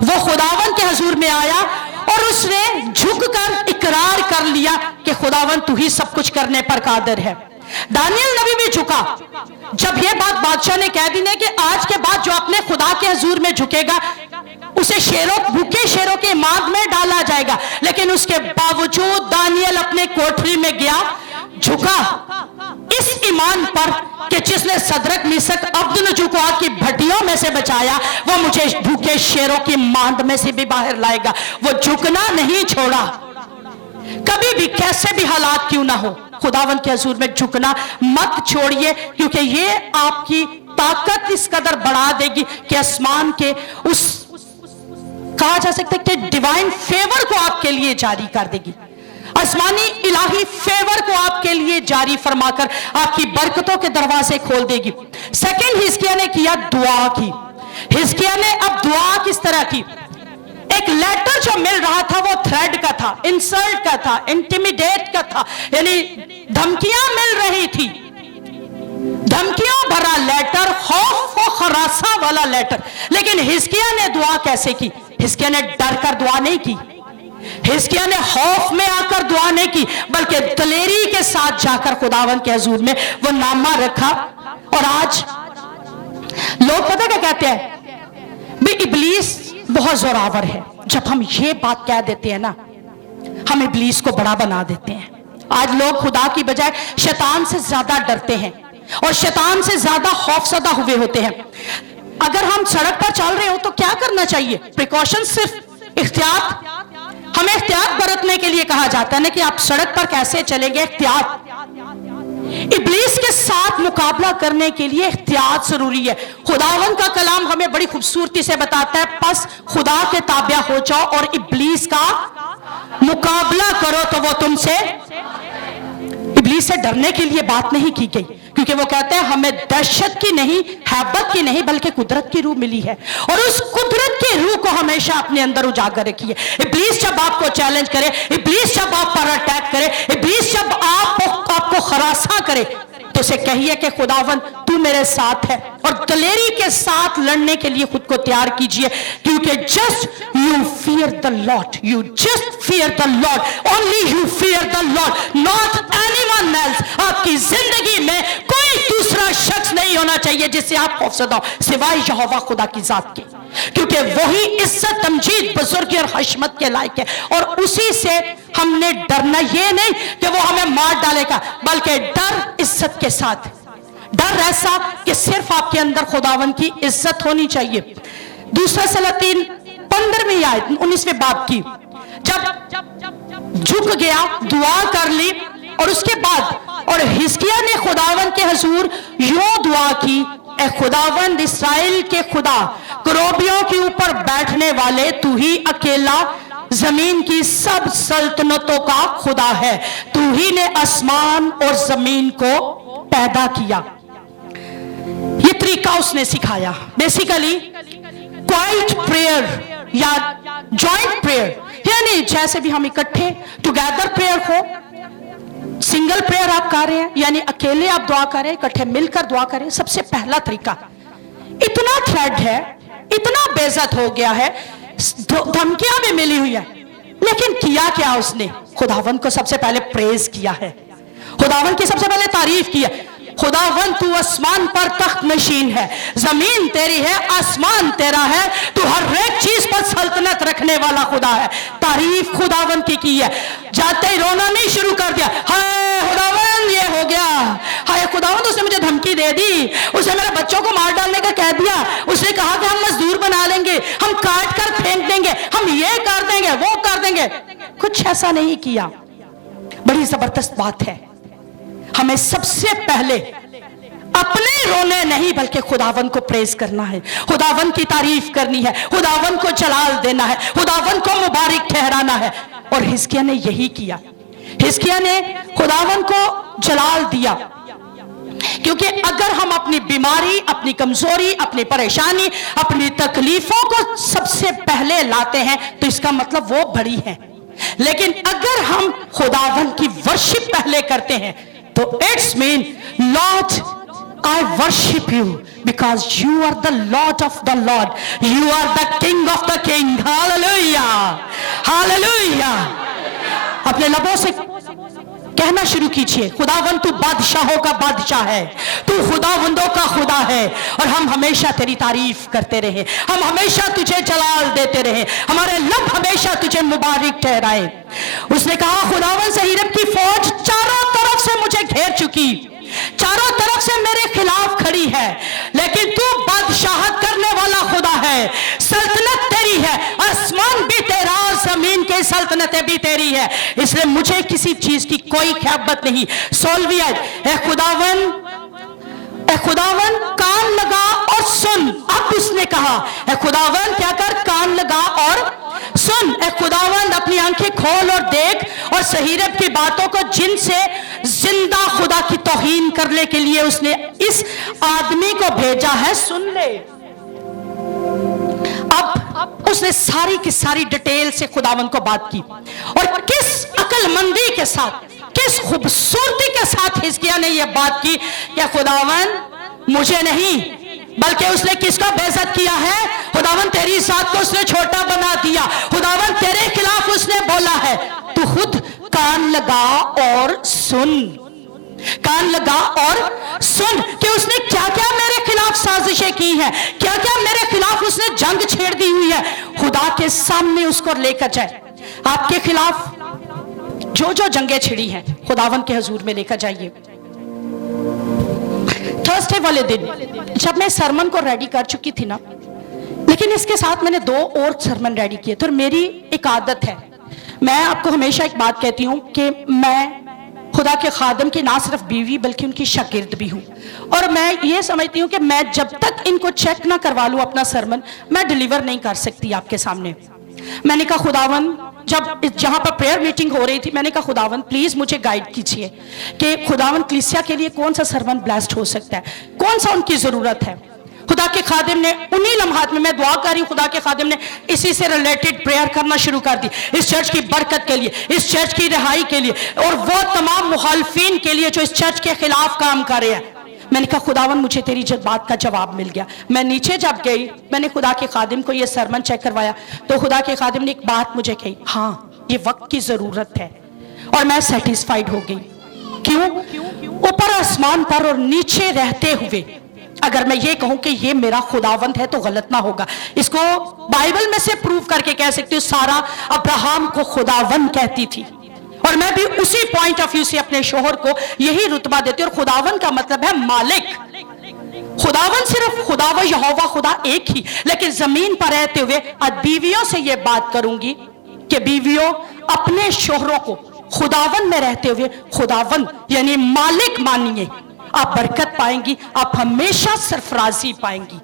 वो खुदावन के हुजूर में आया और उसने झुककर इकरार कर लिया कि खुदावन तू ही सब कुछ करने पर कादिर है। दानियल नबी भी झुका। जब ये बात बादशाह ने कह दी ने कि आज के बाद जो अपने खुदा के हुजूर में झुकेगा उसे भूखे शेरों के मांग में डाला जाएगा, लेकिन उसके बावजूद दानियल अपने कोठरी में गया, झुका इस ईमान पर कि जिसने सदरक मिसक अब्दुन्नजो को आग की भट्टियों में से बचाया वो मुझे भूखे शेरों की मांद में से भी बाहर लाएगा। वो झुकना नहीं छोड़ा, कभी भी कैसे भी हालात क्यों ना हो खुदावन के हुजूर में झुकना मत छोड़िए, क्योंकि ये आपकी ताकत इस कदर बढ़ा देगी कि आसमान के उस कहा जा सकता है कि डिवाइन फेवर को आपके लिए जारी कर देगी, आसमानी इलाही फेवर को आपके लिए जारी फरमाकर आपकी बरकतों के दरवाजे खोल देगी। सेकंड हिजकिय्याह ने किया, दुआ की। हिजकिय्याह ने अब दुआ किस तरह की, एक लेटर जो मिल रहा था वो थ्रेड का था, इंसल्ट का था, इंटिमिडेट का था, यानी धमकियां मिल रही थी, धमकियों भरा लेटर, खौफ व खरासा वाला लेटर। लेकिन हिजकिय्याह ने दुआ कैसे की? हिजकिय्याह ने डर कर दुआ नहीं की, हिजकिय्याह ने खौफ में आकर दुआ नहीं की, बल्कि दलेरी के साथ जाकर खुदावन के हुजूर में वो नामा रखा। और आज लोग पता क्या कहते हैं, भी इब्लीस बहुत जोरावर है। जब हम ये बात कह देते हैं ना, हम इब्लीस को बड़ा बना देते हैं। आज लोग खुदा की बजाय शैतान से ज्यादा डरते हैं और शैतान से ज्यादा खौफजदा हुए होते हैं। अगर हम सड़क पर चल रहे हो तो क्या करना चाहिए? प्रिकॉशन, सिर्फ एहतियात। हमें एहतियात बरतने के लिए कहा जाता है ना कि आप सड़क पर कैसे चलेंगे, एहतियात। इब्लीस के साथ मुकाबला करने के लिए एहतियात जरूरी है। खुदावन का कलाम हमें बड़ी खूबसूरती से बताता है, बस खुदा के ताबिया हो जाओ और इब्लीस का मुकाबला करो तो वो तुमसे। इब्लीस से डरने के लिए बात नहीं की गई, क्योंकि वो कहते हैं हमें दहशत की नहीं, हैबत की नहीं, बल्कि कुदरत की रूह मिली है और उस कुदरत की रूह को हमेशा अपने अंदर उजागर रखिए। इब्लीस जब आपको चैलेंज करे, इब्लीस जब आप पर अटैक करे, इब्लीस जब आपको खरासा करे, तो उसे कहिए कि खुदावन तू तू मेरे साथ है, और दलेरी के साथ लड़ने के लिए खुद को तैयार कीजिए, क्योंकि just you fear the Lord, you just fear the Lord, only you fear the Lord, not anyone else. आपकी जिंदगी में कोई दूसरा शख्स नहीं होना चाहिए जिससे आप खौफजदा हो, सिवाय यहोवा खुदा की जात के, क्योंकि वही इज्जत, तमजीद, बुजुर्गी और हशमत के लायक है, और उसी से हमने डरना। ये नहीं कि वो हमें मार डालेगा, बल्कि डर इज्जत के साथ, डर ऐसा कि सिर्फ आपके अंदर खुदावन की इज्जत होनी चाहिए। दूसरा सलातीन 15वीं आयत 19वें बाब की, जब झुक गया, दुआ कर ली, और उसके बाद और हिजकिय्याह ने खुदावन के हुजूर यूं दुआ की, ए खुदावंद इस्राएल के खुदा, करोबियों के ऊपर बैठने वाले तू ही अकेला जमीन की सब सल्तनतों का खुदा है, तू ही ने आसमान और जमीन को पैदा किया। ये तरीका उसने सिखाया। बेसिकली क्वाइट प्रेयर या जॉइंट प्रेयर, यानी जैसे भी हम इकट्ठे टुगेदर प्रेयर हो, सिंगल प्रेयर आप कर रहे हैं, यानी अकेले आप दुआ करें, इकट्ठे मिलकर दुआ करें। सबसे पहला तरीका, इतना थ्रेट है, इतना बेइज्जत हो गया है, धमकियां भी मिली हुई है, लेकिन किया क्या उसने? खुदावन को सबसे पहले प्रेज किया है, खुदावन की सबसे पहले तारीफ की है। खुदावन तू आसमान पर तख्त नशीन है, जमीन तेरी है, आसमान तेरा है, तू हर एक चीज पर सल्तनत रखने वाला खुदा है। तारीफ खुदावन की है। जाते ही रोना नहीं शुरू कर दिया, हाय खुदावन ये हो गया, हाय खुदावन उसने मुझे धमकी दे दी, उसने मेरे बच्चों को मार डालने का कह दिया, उसने कहा कि हम मजदूर बना लेंगे, हम काट कर फेंक देंगे, हम ये कर देंगे, वो कर देंगे। कुछ ऐसा नहीं किया। बड़ी जबरदस्त बात है। हमें सबसे पहले अपने रोने नहीं बल्कि खुदावन को प्रेज करना है, खुदावन की तारीफ करनी है, खुदावन को जलाल देना है, खुदावन को मुबारक ठहराना है। और हिजकिय्याह ने यही किया। हिजकिय्याह ने खुदावन को जलाल दिया, क्योंकि अगर हम अपनी बीमारी, अपनी कमजोरी, अपनी परेशानी, अपनी तकलीफों को सबसे पहले लाते हैं तो इसका मतलब वो बड़ी है। लेकिन अगर हम खुदावन की वर्शिप पहले करते हैं तो it's mean Lord I worship you because you are the Lord of the Lord, you are the King of the King. Hallelujah, hallelujah. अपने लबों से कहना शुरू कीजिए, खुदावन तू बादशाहों का बादशाह है, तू खुदावंदों का खुदा है, और हम हमेशा तेरी तारीफ करते रहे, हम हमेशा तुझे जलाल देते रहे, हमारे लब हमेशा तुझे मुबारक ठहराए। उसने कहा खुदावन सहीरब की फौज चारों तरफ से मुझे घेर चुकी, चारों तरफ से मेरे खिलाफ खड़ी है, लेकिन तू बादशाहत करने वाला खुदा है, सल्तनत तेरी है, आसमान भी तेरा, जमीन की सल्तनतें भी तेरी है, इसलिए मुझे किसी चीज की कोई खैबत नहीं। 16वीं आयत, ए खुदावन कान लगा और सुन। अब उसने कहा ए खुदावन क्या कर, कान लगा और सुन। ए खुदावन अपनी आंखें खोल और देख, और सहीरब की बातों को जिनसे जिंदा खुदा की तौहीन करने के लिए उसने इस आदमी को भेजा है, सुन ले। अब उसने सारी की सारी डिटेल से खुदावन को बात की, और किस अक्लमंदी के साथ, किस खूबसूरती के साथ हिजकिय्याह ने यह बात की कि खुदावन मुझे नहीं बल्कि उसने किसका बेइज्जत किया है? खुदावन तेरी जात को उसने छोटा बना दिया, खुदावन तेरे खिलाफ उसने बोला है। तू खुद कान लगा और सुन, कान लगा और सुन कि उसने क्या क्या मेरे खिलाफ साजिशें की हैं, क्या क्या मेरे खिलाफ उसने जंग छेड़ दी हुई है। खुदा के सामने उसको लेकर जाए। आपके खिलाफ जो जो जंगें छिड़ी हैं खुदावन के हुजूर में लेकर जाइए। थर्सडे वाले दिन जब मैं सरमन को रेडी कर चुकी थी ना, लेकिन इसके साथ मैंने 2 और सरमन रेडी किए। तो मेरी एक आदत है, मैं आपको हमेशा एक बात कहती हूँ कि मैं खुदा के खादम की ना सिर्फ बीवी बल्कि उनकी शागिर्द भी हूँ, और मैं ये समझती हूँ कि मैं जब तक इनको चेक ना करवा लूँ अपना सरमन, मैं डिलीवर नहीं कर सकती आपके सामने। मैंने कहा खुदावन, जब जहां पर प्रेयर मीटिंग हो रही थी, मैंने कहा खुदावन प्लीज मुझे गाइड कीजिए कि खुदावन कलीसिया के लिए कौन सा सरमन ब्लेस्ड हो सकता है, कौन सा उनकी जरूरत है। खुदा के खादिम ने उन्हीं लम्हात में, मैं दुआ कर रही हूँ, खुदा के खादिम ने इसी से रिलेटेड प्रेयर करना शुरू कर दी, इस चर्च की बरकत के लिए, इस चर्च की रिहाई के लिए, और वो तमाम मुखालफिन के लिए जो इस चर्च के खिलाफ काम कर रहे हैं। मैंने कहा खुदावन मुझे तेरी बात का जवाब मिल गया। मैं नीचे जब गई, मैंने खुदा के खादिम को ये सरमन चेक करवाया, तो खुदा के खादिम ने एक बात मुझे कही, हाँ ये वक्त की जरूरत है, और मैं सेटिस्फाइड हो गई। क्यों? ऊपर आसमान पर और नीचे रहते हुए अगर मैं ये कहूं कि ये मेरा खुदावंद है तो गलत ना होगा। इसको बाइबल में से प्रूव करके कह सकती हूँ, सारा अब्राहम को खुदावंद कहती थी, और मैं भी उसी पॉइंट ऑफ व्यू से अपने शोहर को यही रुतबा देती हूँ। और खुदावंद का मतलब है मालिक। खुदावंद सिर्फ खुदा व यहोवा खुदा एक ही, लेकिन जमीन पर रहते हुए आज बीवियों से ये बात करूंगी कि बीवियों अपने शोहरों को खुदावंद में रहते हुए खुदावंद यानी मालिक मानिए, आप बरकत पाएंगी, आप हमेशा सरफराजी पाएंगी।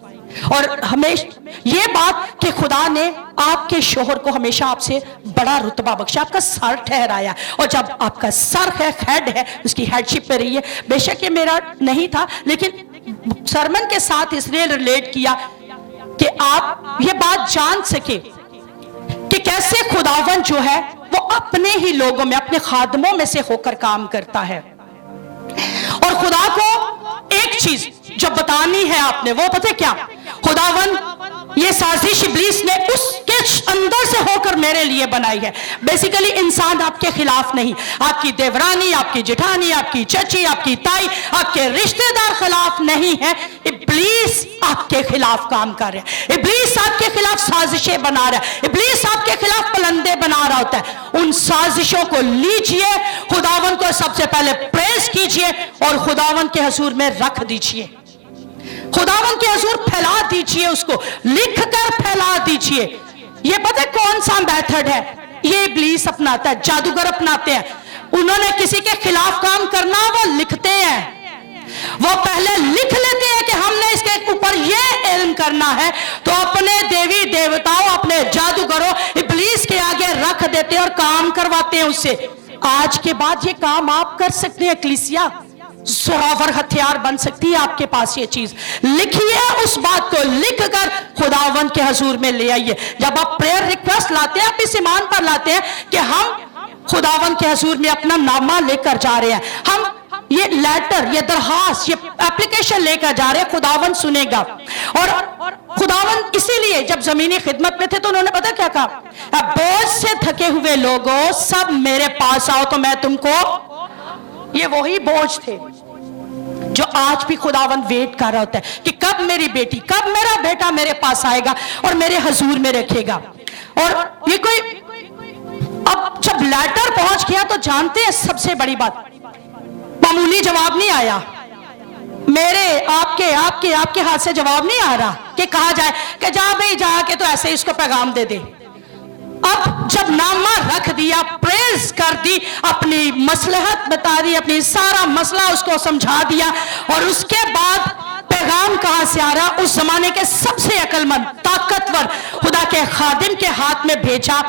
और हमेशा ये बात कि खुदा ने आपके शोहर को हमेशा आपसे बड़ा रुतबा बख्शा, आपका सर ठहराया, और जब आपका सर है, हेड है, उसकी हेडशिप पे रही है। बेशक ये मेरा नहीं था, लेकिन सरमन के साथ इसने रिलेट किया कि आप ये बात जान सके कि कैसे खुदावन जो है वो अपने ही लोगों में, अपने खादमों में से होकर काम करता है। और खुदा को एक चीज जो बतानी है आपने, वो पता है क्या? खुदावन ये साजिश इब्लीस ने उसके अंदर से होकर मेरे लिए बनाई है। बेसिकली इंसान आपके खिलाफ नहीं, आपकी देवरानी, आपकी जेठानी, आपकी चची, आपकी ताई, आपके रिश्तेदार खिलाफ नहीं है। इब्लीस आपके खिलाफ काम कर रहा है, इब्लीस आपके खिलाफ साजिशें बना रहा है, इब्लीस आपके खिलाफ पलंदे बना रहा होता है। उन साजिशों को लीजिए, खुदावन को सबसे पहले प्रेज कीजिए और खुदावन के हुजूर में रख दीजिए, खुदावन के हुजूर फैला दीजिए, उसको लिख कर फैला दीजिए। ये पता है कौन सा मेथड है? ये इब्लीस अपनाता है, जादूगर अपनाते हैं। उन्होंने किसी के खिलाफ काम करना, वो लिखते हैं, वो पहले लिख लेते हैं कि हमने इसके ऊपर ये इल्म करना है, तो अपने देवी देवताओं, अपने जादूगरों, इब्लीस के आगे रख देते हैं और काम करवाते हैं उससे। आज के बाद ये काम आप कर सकते हैं, कलीसिया जोरावर हथियार बन सकती है आपके पास। ये चीज लिखिए, उस बात को लिखकर खुदावंद के हुजूर में ले आइए। जब आप प्रेयर रिक्वेस्ट लाते हैं, आप इस ईमान पर लाते हैं कि हम खुदावंद के हुजूर में अपना नामा लेकर जा रहे हैं, हम ये लेटर, ये दरखास्त, ये एप्लीकेशन लेकर जा रहे हैं, खुदावंद सुनेगा। और खुदावंद इसीलिए जब जमीनी खिदमत में थे तो उन्होंने पता क्या कहा? बोझ से थके हुए लोगों सब मेरे पास आओ तो मैं तुमको। ये वही बोझ थे जो आज भी खुदावंद वेट कर रहा होता है कि कब मेरी बेटी, कब मेरा बेटा मेरे पास आएगा और मेरे हुजूर में रखेगा। और ये कोई, अब जब लेटर पहुंच गया तो जानते हैं सबसे बड़ी बात, मामूली जवाब नहीं आया, मेरे आपके आपके आपके हाथ से जवाब नहीं आ रहा कि कहा जाए कि जा भाई जा के तो ऐसे इसको पैगाम दे दे। अब जब नामा रख दिया, प्रेज कर दी, अपनी मसलहत बता दी, अपनी सारा मसला उसको समझा दिया, और उसके बाद पैगाम कहां से आ रहा? उस जमाने के सबसे अक्लमंद, ताकतवर खुदा के खादिम के हाथ में भेजा।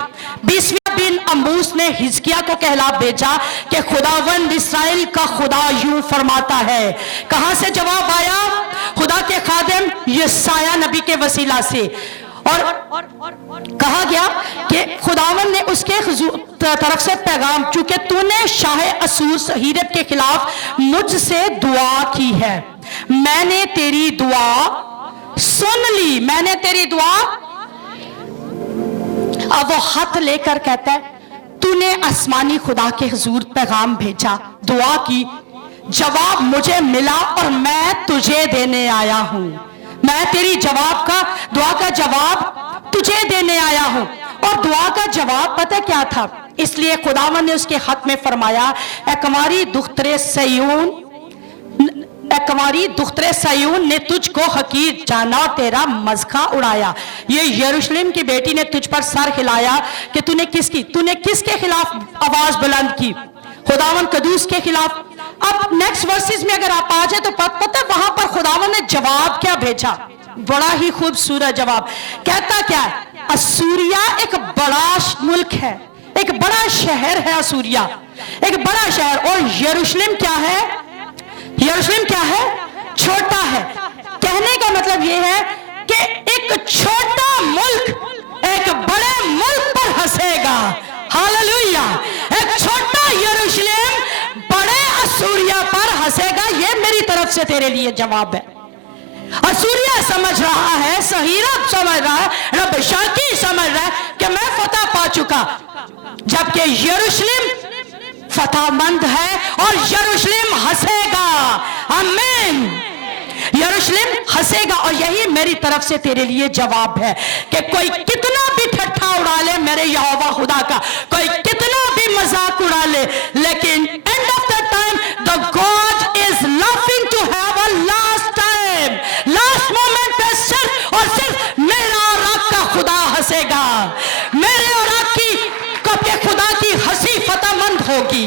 20वें दिन अमूस ने हिजकिया को कहला भेजा कि खुदावंद इस्राएल का खुदा यूं फरमाता है। कहां से जवाब आया? खुदा के खादिम यशायाह नबी के वसीला से। और कहा गया कि खुदावन ने उसके तरफ से पैगाम, चूंकि तूने शाह असूर सहीरब के खिलाफ मुझसे दुआ की है, मैंने तेरी दुआ सुन ली, मैंने तेरी दुआ। अब वो हाथ लेकर कहता है तूने आसमानी खुदा के हुजूर पैगाम भेजा, दुआ की, जवाब मुझे मिला और मैं तुझे देने आया हूं। मैं तेरी जवाब का, दुआ का जवाब तुझे देने आया हूं। और दुआ का जवाब पता क्या था? इसलिए खुदावन ने उसके हक में फरमाया, ए कुंवारी दुख्तरे सयून, ए कुंवारी दुख्तरे सयून ने तुझको हकीर जाना, तेरा मज़का उड़ाया। ये यरूशलेम की बेटी ने तुझ पर सर हिलाया कि तूने किसके खिलाफ आवाज बुलंद की? खुदावन कदूस के खिलाफ। अब नेक्स्ट वर्सेस में अगर आप आ जाए तो पता है वहां पर खुदावन ने जवाब क्या भेजा? बड़ा ही खूबसूरत जवाब। कहता क्या है? असूरिया एक बड़ा मुल्क है, एक बड़ा शहर है असूरिया, एक बड़ा शहर। और यरूशलेम क्या है? यरूशलेम क्या है? छोटा है। कहने का मतलब यह है कि एक छोटा मुल्क एक बड़े मुल्क पर हंसेगा। हालेलुया! एक छोटा यरूशलेम बड़े असूरिया पर हंसेगा। ये मेरी तरफ से से तेरे लिए जवाब है। असूरिया समझ रहा है, सहीरब समझ रहा है, रब शाकी समझ रहा है कि मैं फतह पा चुका, जबकि यरूशलेम फतहमंद है और यरूशलेम हंसेगा। आमीन। यरूशलेम हंसेगा और यही मेरी तरफ से तेरे लिए जवाब है कि कोई कितना भी ठट्ठा उड़ा ले मेरे यहोवा खुदा का, कोई कितना भी मजाक उड़ा ले, लेकिन end of the time the God is loving to have a last time, last moment पे सिर्फ और सिर्फ मेरा और आपका खुदा हंसेगा। मेरे और आपकी कभी खुदा की हंसी फतहमंद होगी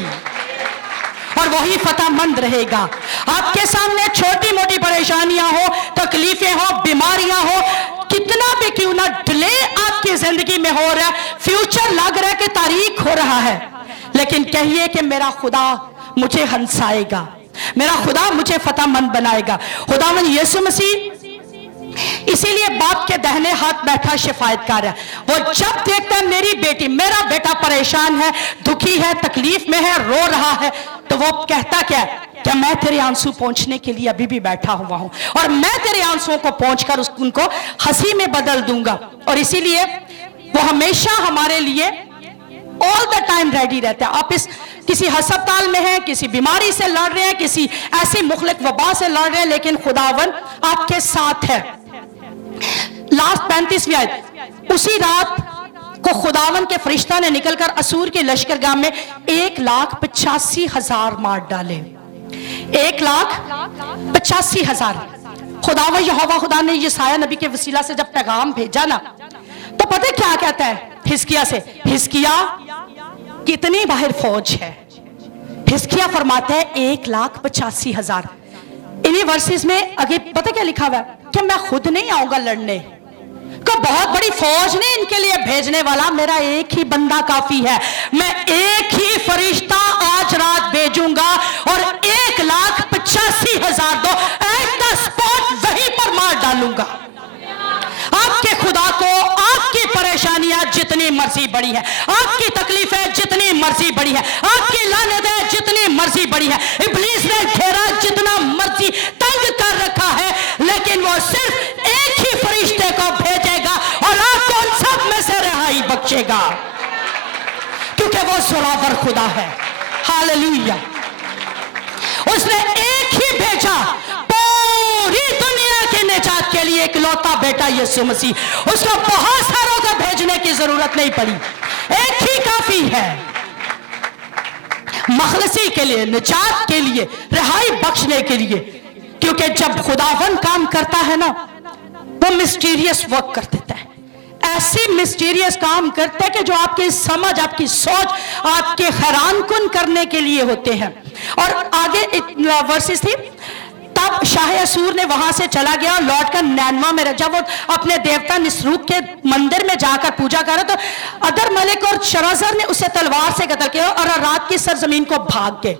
और वही फतहमंद रहेगा। आपके सामने छोटी मोटी परेशानियां हो, तकलीफें हो, बीमारियां हो, कितना भी क्यों ना डिले आपकी जिंदगी में हो रहा है, फ्यूचर लग रहा है कि तारीख हो रहा है, लेकिन कहिए कि मेरा खुदा मुझे हंसाएगा, मेरा खुदा मुझे फतहमंद बनाएगा। खुदावंद यीशु मसीह इसीलिए बाप के दाहिने हाथ बैठा शिफायतकार है। वो जब देखता है मेरी बेटी, मेरा बेटा परेशान है, दुखी है, तकलीफ में है, रो रहा है, तो वो कहता क्या है कि मैं तेरे आंसू पहुंचने के लिए अभी भी बैठा हुआ हूं और मैं तेरे आंसुओं को पहुंचकर उनको हंसी में बदल दूंगा। और इसीलिए वो हमेशा हमारे लिए ऑल द टाइम रेडी रहता है। आप इस किसी अस्पताल में हैं, किसी बीमारी से लड़ रहे हैं, किसी ऐसी मुखलिक वबा से लड़ रहे हैं, लेकिन खुदावन आपके साथ है। लास्ट 35वीं आयत, उसी रात को खुदावन के फरिश्ता ने निकलकर असूर के लश्करगाह में 1,85,000 मार डाले। 1,85,000। खुदावन यहोवा खुदा ने यशायाह नबी के वसीला से जब पैगाम भेजा ना, तो पता क्या कहता है हिजकिय्याह से, हिजकिय्याह कितनी बाहर फौज है। हिजकिय्याह फरमाते हैं 1,85,000। इन्हीं वर्सेस में आगे पता क्या लिखा हुआ है कि मैं खुद नहीं आऊंगा लड़ने, को बहुत बड़ी फौज नहीं इनके लिए भेजने वाला, मेरा एक ही बंदा काफी है। मैं एक ही फरिश्ता आज रात भेजूंगा और 1,85,000 दो एट द स्पॉट वहीं पर मार डालूंगा। आपके खुदा को आपकी परेशानियां जितनी मर्जी बड़ी है, आपकी तकलीफें जितनी मर्जी बड़ी है, आपकी लानतें जितनी मर्जी बड़ी है, इब्लीस ने घेरा जितना मर्जी तंग कर रखा है, लेकिन वो सिर्फ एक ही फरिश्ते को भेजेगा और आपको उन सब में से रिहाई बख्शेगा, क्योंकि वो ज़ोरावर खुदा है। हालेलुया। उसने एक ही भेजा पूरी दुनिया की निजात के लिए, इकलौता बेटा यीशु मसीह। उसको बहुत सारों को भेजने की जरूरत नहीं पड़ी, एक ही काफी है मखलसी के लिए, निजात के लिए, रिहाई बख्शने के लिए। क्योंकि जब खुदावन काम करता है ना, वो मिस्टीरियस वर्क कर देता है, ऐसी मिस्टीरियस काम करते हैं कि जो आपकी समझ, आपकी सोच, आपके हैरान कुन करने के लिए होते हैं। और आगे वर्सेस थी, तब शाह असूर ने वहां से चला गया और लौट कर नैनवा में, जब वो अपने देवता निस्रुक के मंदिर में जाकर पूजा कर रहे, तो अदर मलिक और शराजर ने उसे तलवार से कत्ल किया और रात की सरजमीन को भाग गए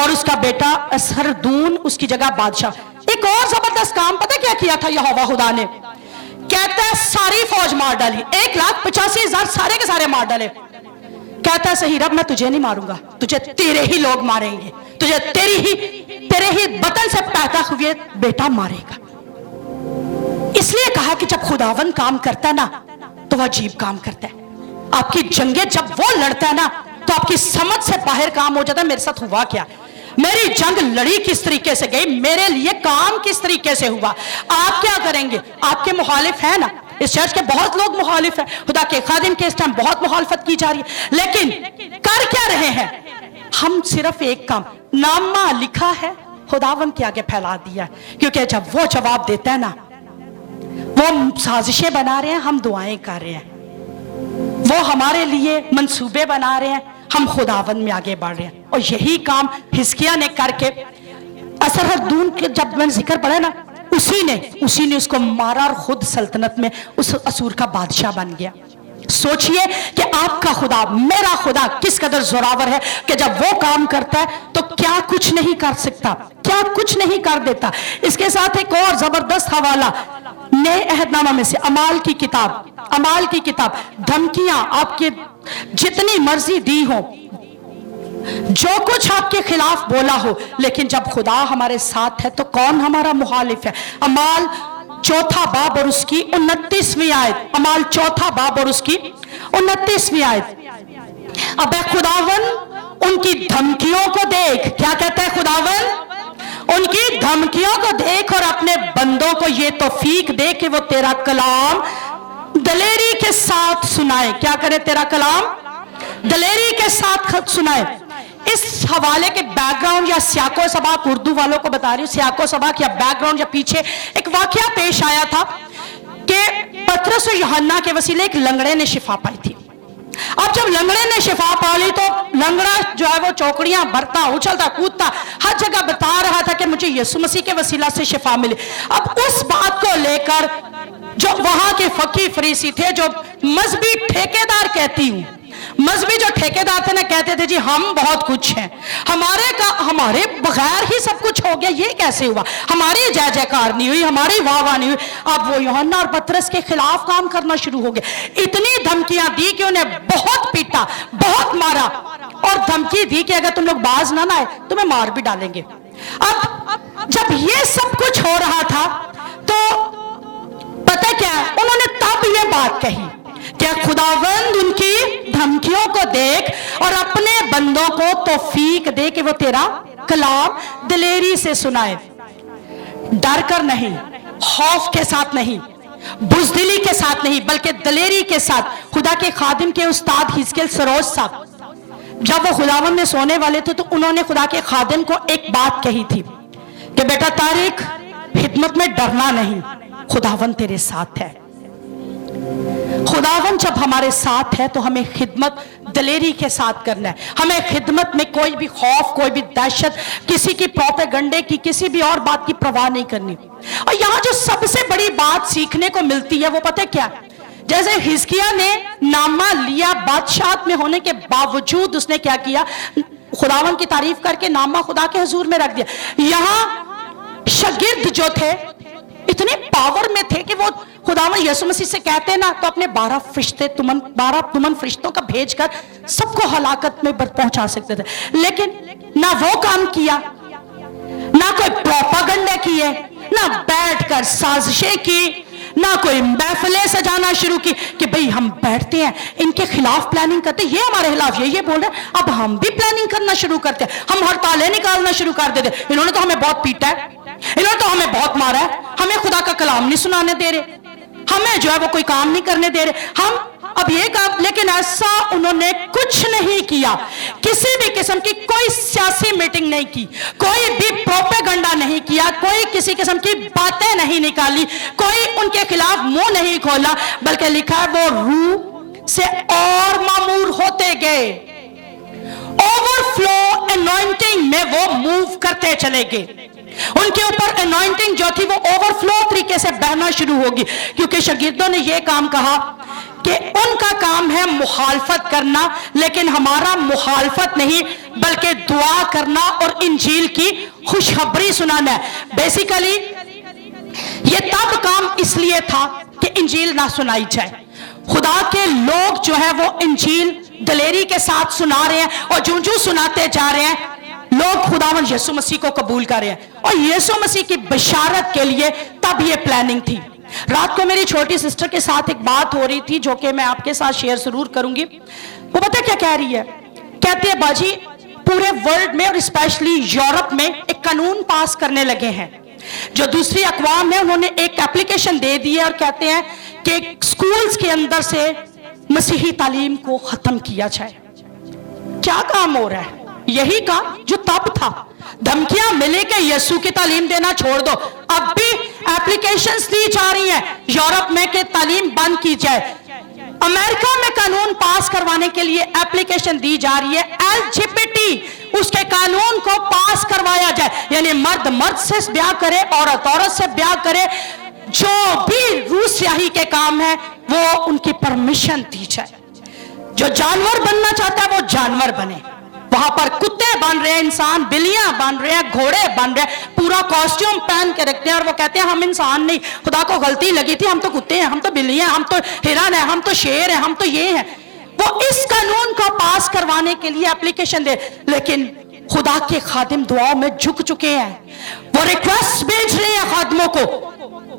और उसका बेटा असरदून उसकी जगह बादशाह। एक और जबरदस्त काम पता क्या किया था यहोवा खुदा ने, कहता है सारी फौज मार डाली, 1,85,000 सारे के सारे मार डाले। कहता है सही रब मैं तुझे नहीं मारूंगा, तुझे तेरे ही लोग मारेंगे, तुझे तेरे ही बतन से पैदा हुए बेटा मारेगा। इसलिए कहा कि जब खुदावन काम करता है ना, तो वह अजीब काम करता है। आपकी जंगे जब वो लड़ता है ना, तो आपकी समझ से बाहर काम हो जाता है। मेरे साथ हुआ क्या, मेरी जंग लड़ी किस तरीके से गई, मेरे लिए काम किस तरीके से हुआ। आप क्या करेंगे, आपके मुखालिफ है ना, इस चर्च के बहुत लोग मुखालिफ हैं, खुदा के खादिम के इस टाइम बहुत मुखालफत की जा रही है, लेकिन कर क्या रहे हैं हम? सिर्फ एक काम, नामा लिखा है, खुदावन के आगे फैला दिया है। क्योंकि जब वो जवाब देता है ना, वो साजिशें बना रहे हैं, हम दुआएं कर रहे हैं, वो हमारे लिए मंसूबे बना रहे हैं, हम खुदावन में आगे बढ़ रहे हैं। और यही काम हिजकिय्याह ने करके असरदून के जब मैंने जिक्र पढ़ा ना, उसी ने उसको मारा और खुद सल्तनत में उस असूर का बादशाह बन गया। सोचिए कि आपका खुदा, मेरा खुदा किस कदर जोरावर है कि जब वो काम करता है तो क्या कुछ नहीं कर सकता, क्या कुछ नहीं कर देता। इसके साथ एक और जबरदस्त हवाला नए अहदनामा में से अमाल की किताब, धमकियां आपके जितनी मर्जी दी हो, जो कुछ आपके खिलाफ बोला हो, लेकिन जब खुदा हमारे साथ है तो कौन हमारा मुखालिफ है। अमाल चौथा बाब और उसकी 29वीं आयत, अमाल चौथा बाब और उसकी 29वीं आयत। अब खुदावन उनकी धमकियों को देख, क्या कहता है खुदावन, उनकी धमकियों को देख और अपने बंदों को ये तौफीक दे कि वो तेरा कलाम दलेरी के साथ सुनाए। क्या करे, तेरा कलाम दलेरी के साथ सुनाए। इस हवाले के बैकग्राउंड या सियाको सबाक, उर्दू वालों को बता रही हूं, सियाको सबाक या बैकग्राउंड या पीछे एक वाकया पेश आया था कि पतरस और यूहन्ना के वसीले एक लंगड़े ने शिफा पाई थी। अब जब लंगड़े ने शिफा पा ली तो लंगड़ा जो है वो चौकड़ियां भरता, उछलता कूदता हर जगह बता रहा था कि मुझे यीशु मसीह के वसीला से शिफा मिली। अब उस बात को लेकर जो वहां के फकीह फरीसी थे, जो मजहबी ठेकेदार कहती हूं, मजहबी जो ठेकेदार थे ना, कहते थे जी हम बहुत कुछ हैं, हमारे बगैर ही सब कुछ हो गया, ये कैसे हुआ, हमारी जय जयकार नहीं हुई, हमारी वाह वाह नहीं हुई। अब वो यूहन्ना और पतरस के खिलाफ काम करना शुरू हो गए। इतनी धमकियां दी कि उन्हें बहुत पीटा, बहुत मारा, और धमकी दी कि अगर तुम लोग बाज ना आए तुम्हें मार भी डालेंगे। अब जब ये सब कुछ हो रहा था तो पता क्या, उन्होंने तब ये बात कही, क्या खुदावंद उनकी धमकियों को देख और अपने बंदों को तौफीक दे कि वो तेरा कलाम दिलेरी से सुनाए, डर कर नहीं, खौफ के साथ नहीं, बुज़दिली के साथ नहीं, बल्कि दिलेरी के साथ। खुदा के खादिम के उस्ताद हिजकियेल सरोज साहब जब वो खुदावंद में सोने वाले थे तो उन्होंने खुदा के खादिम को एक बात कही थी कि बेटा तारिक, खिदमत में डरना नहीं, खुदावंद तेरे साथ है। खुदावन जब हमारे साथ है तो हमें खिदमत दलेरी के साथ करना है। हमें खिदमत में कोई भी खौफ, कोई भी दहशत, किसी की प्रोपेगंडे की, किसी भी और बात की परवाह नहीं करनी। और यहाँ जो सबसे बड़ी बात सीखने को मिलती है वो पता है क्या, जैसे हिजकिय्याह ने नामा लिया, बादशाह में होने के बावजूद उसने क्या किया, खुदावन की तारीफ करके नामा खुदा के हुजूर में रख दिया। यहाँ शागिर्द जो थे इतने पावर में थे कि वो खुदावन यीशु मसीह से कहते ना तो अपने 12 तुमन फरिश्तों का भेजकर सबको हलाकत में पहुंचा सकते थे, लेकिन ना वो काम किया, ना कोई प्रोपेगेंडा किए, ना बैठकर साजिशें की, ना कोई महफिलें सजाना शुरू की कि भाई हम बैठते हैं इनके खिलाफ प्लानिंग करते हैं, ये हमारे खिलाफ ये बोल रहे हैं, अब हम भी प्लानिंग करना शुरू करते हैं, हम हड़तालें निकालना शुरू कर देते, इन्होंने तो हमें बहुत पीटा है, इन्होंने तो हमें बहुत मारा है, हमें खुदा का कलाम नहीं सुनाने दे रहे, हमें जो है वो कोई काम नहीं करने दे रहे, हम अब ये काम। लेकिन ऐसा उन्होंने कुछ नहीं किया, किसी भी किस्म की कोई सियासी मीटिंग नहीं की, कोई भी प्रोपेगेंडा नहीं किया, कोई किसी किस्म की बातें नहीं निकाली, कोई उनके खिलाफ मुंह नहीं खोला, बल्कि लिखा है वो रूह से और मामूर होते गए, ओवरफ्लो एनॉइंटिंग में वो मूव करते चले गए। उनके ऊपर एनॉइंटिंग जो थी वो ओवरफ्लो तरीके से बहना शुरू होगी, क्योंकि शागिर्दों ने यह काम कहा कि उनका काम है मुखालफत करना, लेकिन हमारा मुखालफत नहीं बल्कि दुआ करना और इंजील की खुशखबरी सुनाना है। बेसिकली ये तब काम इसलिए था कि इंजील ना सुनाई जाए। खुदा के लोग जो है वो इंजील दलेरी के साथ सुना रहे हैं, और जो जो सुनाते जा रहे हैं लोग खुदावन यीशु मसीह को कबूल कर रहे हैं, और यीशु मसीह की बशारत के लिए तब ये प्लानिंग थी। रात को मेरी छोटी सिस्टर के साथ एक बात हो रही थी जो कि मैं आपके साथ शेयर जरूर करूंगी। वो पता क्या कह रही है, कहती है बाजी पूरे वर्ल्ड में और स्पेशली यूरोप में एक कानून पास करने लगे हैं, जो दूसरी अक़वाम है उन्होंने एक एप्लीकेशन दे दी है और कहते हैं कि स्कूल्स के अंदर से मसीही तालीम को खत्म किया जाए। क्या काम हो रहा है? यही काम जो तब था, धमकियां मिले कि यीशु की तालीम देना छोड़ दो। अब भी एप्लीकेशंस दी जा रही हैं यूरोप में कि तालीम बंद की जाए। अमेरिका में कानून पास करवाने के लिए एप्लीकेशन दी जा रही है LGBT उसके कानून को पास करवाया जाए, यानी मर्द मर्द से ब्याह करे, औरत औरत से ब्याह करे, जो भी रूस स्याही के काम है वो उनकी परमिशन दी जाए। जो जानवर बनना चाहता है वो जानवर बने, वहां पर कुत्ते बन रहे हैं, इंसान बिल्लियां बन रहे हैं, घोड़े बन रहे हैं, पूरा कॉस्ट्यूम पहन के रखते हैं, और वो कहते हैं हम इंसान नहीं, खुदा को गलती लगी थी, हम तो कुत्ते हैं, हम तो बिल्लियां हैं, हम तो हिरन है, हम तो शेर है, हम तो ये हैं। वो इस कानून को पास करवाने के लिए एप्लीकेशन दे, लेकिन खुदा के खादिम दुआओं में झुक चुके हैं। वो रिक्वेस्ट भेज रहे हैं खादिमों को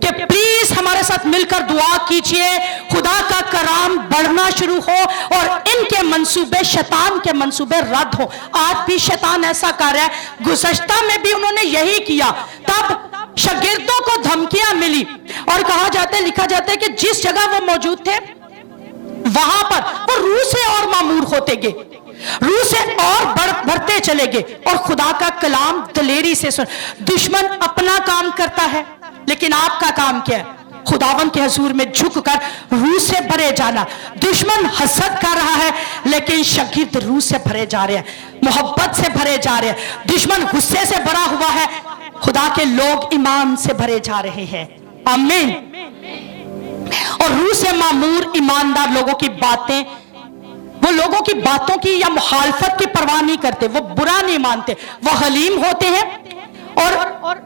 कि प्लीज हमारे साथ मिलकर दुआ कीजिए, खुदा का कलाम बढ़ना शुरू हो और इनके मंसूबे, शैतान के मंसूबे रद्द हो। आज भी शैतान ऐसा कर रहा है, गुज़श्ता में भी उन्होंने यही किया। तब शागिर्दों को धमकियां मिली और कहा जाता है, लिखा जाता है कि जिस जगह वो मौजूद थे वहां पर वो रूह से और मामूर होते गए, रूह से और बढ़ते चले गए और खुदा का कलाम दलेरी से सुन। दुश्मन अपना काम करता है, लेकिन आपका काम क्या है? खुदावन के हुजूर में झुककर रूह से भरे जाना। दुश्मन हसद कर रहा है, लेकिन शागिर्द रूह से भरे जा रहे हैं, मोहब्बत से भरे जा रहे हैं। दुश्मन गुस्से से भरा हुआ है, खुदा के लोग ईमान से भरे जा रहे हैं। आमीन। और रूह से मामूर ईमानदार लोगों की बातें, वो लोगों की बातों की या मुखालफत की परवाह नहीं करते, वो बुरा नहीं मानते, वो हलीम होते हैं। और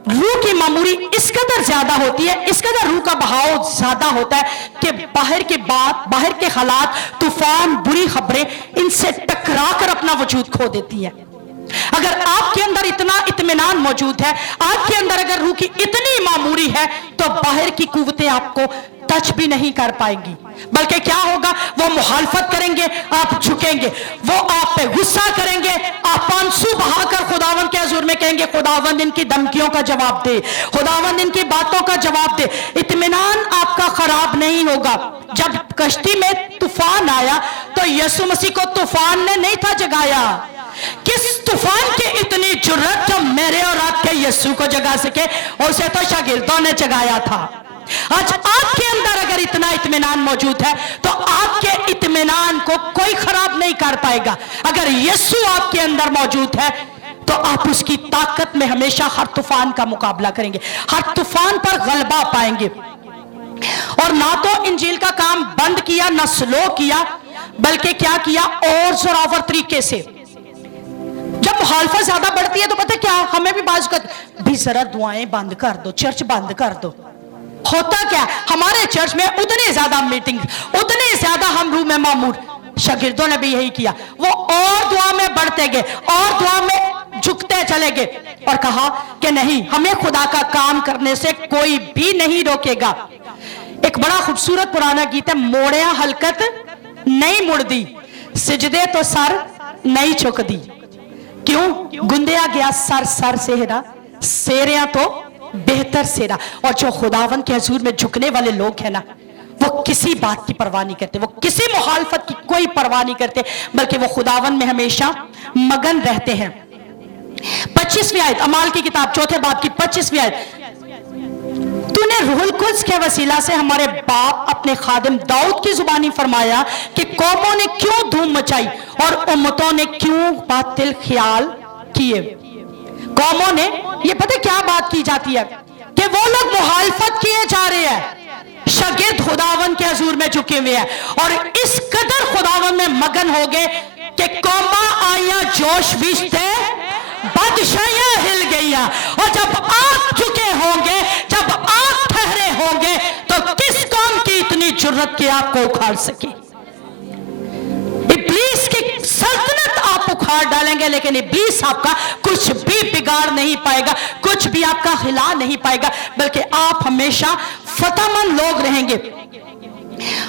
रूह की मामूरी इस कदर ज्यादा होती है, इस कदर रूह का बहाव ज्यादा होता है कि बाहर की बात, बाहर के हालात, तूफान, बुरी खबरें इनसे टकरा कर अपना वजूद खो देती है। अगर आपके अंदर इतना इत्मीनान मौजूद है, आपके अंदर अगर रूह की इतनी मामूरी है, तो बाहर की कुव्वतें आपको टच भी नहीं कर पाएंगी। बल्कि क्या होगा, वो मुखालफत करेंगे, आप झुकेंगे, वो आप पे गुस्सा करेंगे, आप आंसू बहाकर खुदावंद के हुजूर में कहेंगे, खुदावंद इनकी धमकियों का जवाब दे, खुदावंद इनकी बातों का जवाब दे। इत्मीनान आपका खराब नहीं होगा। जब कश्ती में तूफान आया तो यीशु मसीह को तूफान ने नहीं था जगाया। किस तूफान की इतनी जुर्रत जो मेरे और आपके यीशु को जगा सके, और उसे तो शागिर्दों ने जगाया था। आज आपके अंदर अगर इतना इत्मीनान मौजूद है, तो आपके इत्मीनान को कोई खराब नहीं कर पाएगा। अगर यीशु आपके अंदर मौजूद है, तो आप उसकी ताकत में हमेशा हर तूफान का मुकाबला करेंगे, हर तूफान पर गलबा पाएंगे। और ना तो इंजील का काम बंद किया, ना स्लो किया, बल्कि क्या किया, और जोरावर तरीके से। जब मुखालफत ज्यादा बढ़ती है तो पता क्या, हमें भी बाज कर भी जरा दुआएं बंद कर दो, चर्च बंद कर दो। होता क्या, हमारे चर्च में उतनी ज्यादा मीटिंग, उतनी ज्यादा हम रूह में मामूर। शागिर्दों ने भी यही किया, वो और दुआ में बढ़ते गए और दुआ में झुकते चले गए और कहा कि नहीं, हमें खुदा का काम करने से कोई भी नहीं रोकेगा। एक बड़ा खूबसूरत पुराना गीत है, मोड़िया हलकत नहीं मुड़दी, सिजदे तो सर नहीं झुकदी। क्यों? गुंदिया गया सर सर सेहरा, सेरिया तो बेहतर सेरा। और जो खुदावन के हुजूर में झुकने वाले लोग हैं ना, वो किसी बात की परवाह नहीं करते, वो किसी मुखालफत की कोई परवाह नहीं करते, बल्कि वो खुदावन में हमेशा मगन रहते हैं। 25वीं आयत, अमाल की किताब 4 बाब की 25वीं आयत, तूने रूहुल कुद्स के वसीला से हमारे बाप अपने खादिम दाऊद की जुबानी फरमाया कि कौमों ने क्यों धूम मचाई और उम्मतों ने क्यों बातिल ख्याल किए। कौमों ने, ये पता क्या बात की जाती है कि वो लोग मुखालफत किए जा रहे हैं, शागिर्द खुदावन के हुजूर में झुके हुए हैं और इस कदर खुदावन में मगन हो गए कि कौमा आया जोश विश्ते, बादशाहियां हिल गईया। और जब आप झुके होंगे, जब आप ठहरे होंगे, तो किस कौम की इतनी जुर्रत कि आपको उखाड़ सके। इब्लीस की सल्तनत आप उखाड़ डालेंगे, लेकिन इब्लीस आपका कुछ भी बिगाड़ नहीं पाएगा, कुछ भी आपका हिला नहीं पाएगा, बल्कि आप हमेशा फतहमंद लोग रहेंगे।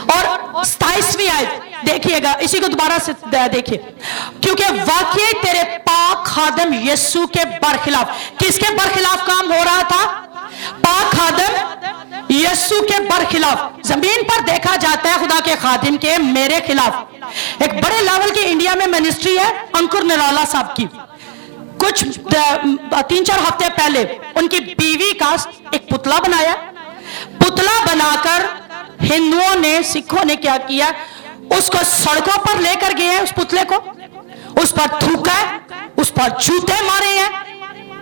और 27वीं आयत देखिएगा, इसी को दोबारा से देखिए, क्योंकि वाकई तेरे पाक खादम यीशु के बरखिलाफ, किसके बरखिलाफ काम हो रहा था? पाक खादम यीशु के बरखिलाफ। जमीन पर देखा जाता है खुदा के खादिम के मेरे खिलाफ। एक बड़े लेवल की इंडिया में मिनिस्ट्री है अंकुर निराला साहब की। कुछ 3-4 हफ्ते पहले उनकी बीवी का एक पुतला बनाया। पुतला बनाकर हिंदुओं ने, सिखों ने क्या किया, उसको सड़कों पर लेकर गए हैं, उस पुतले को, उस पर थूका है, उस पर जूते मारे हैं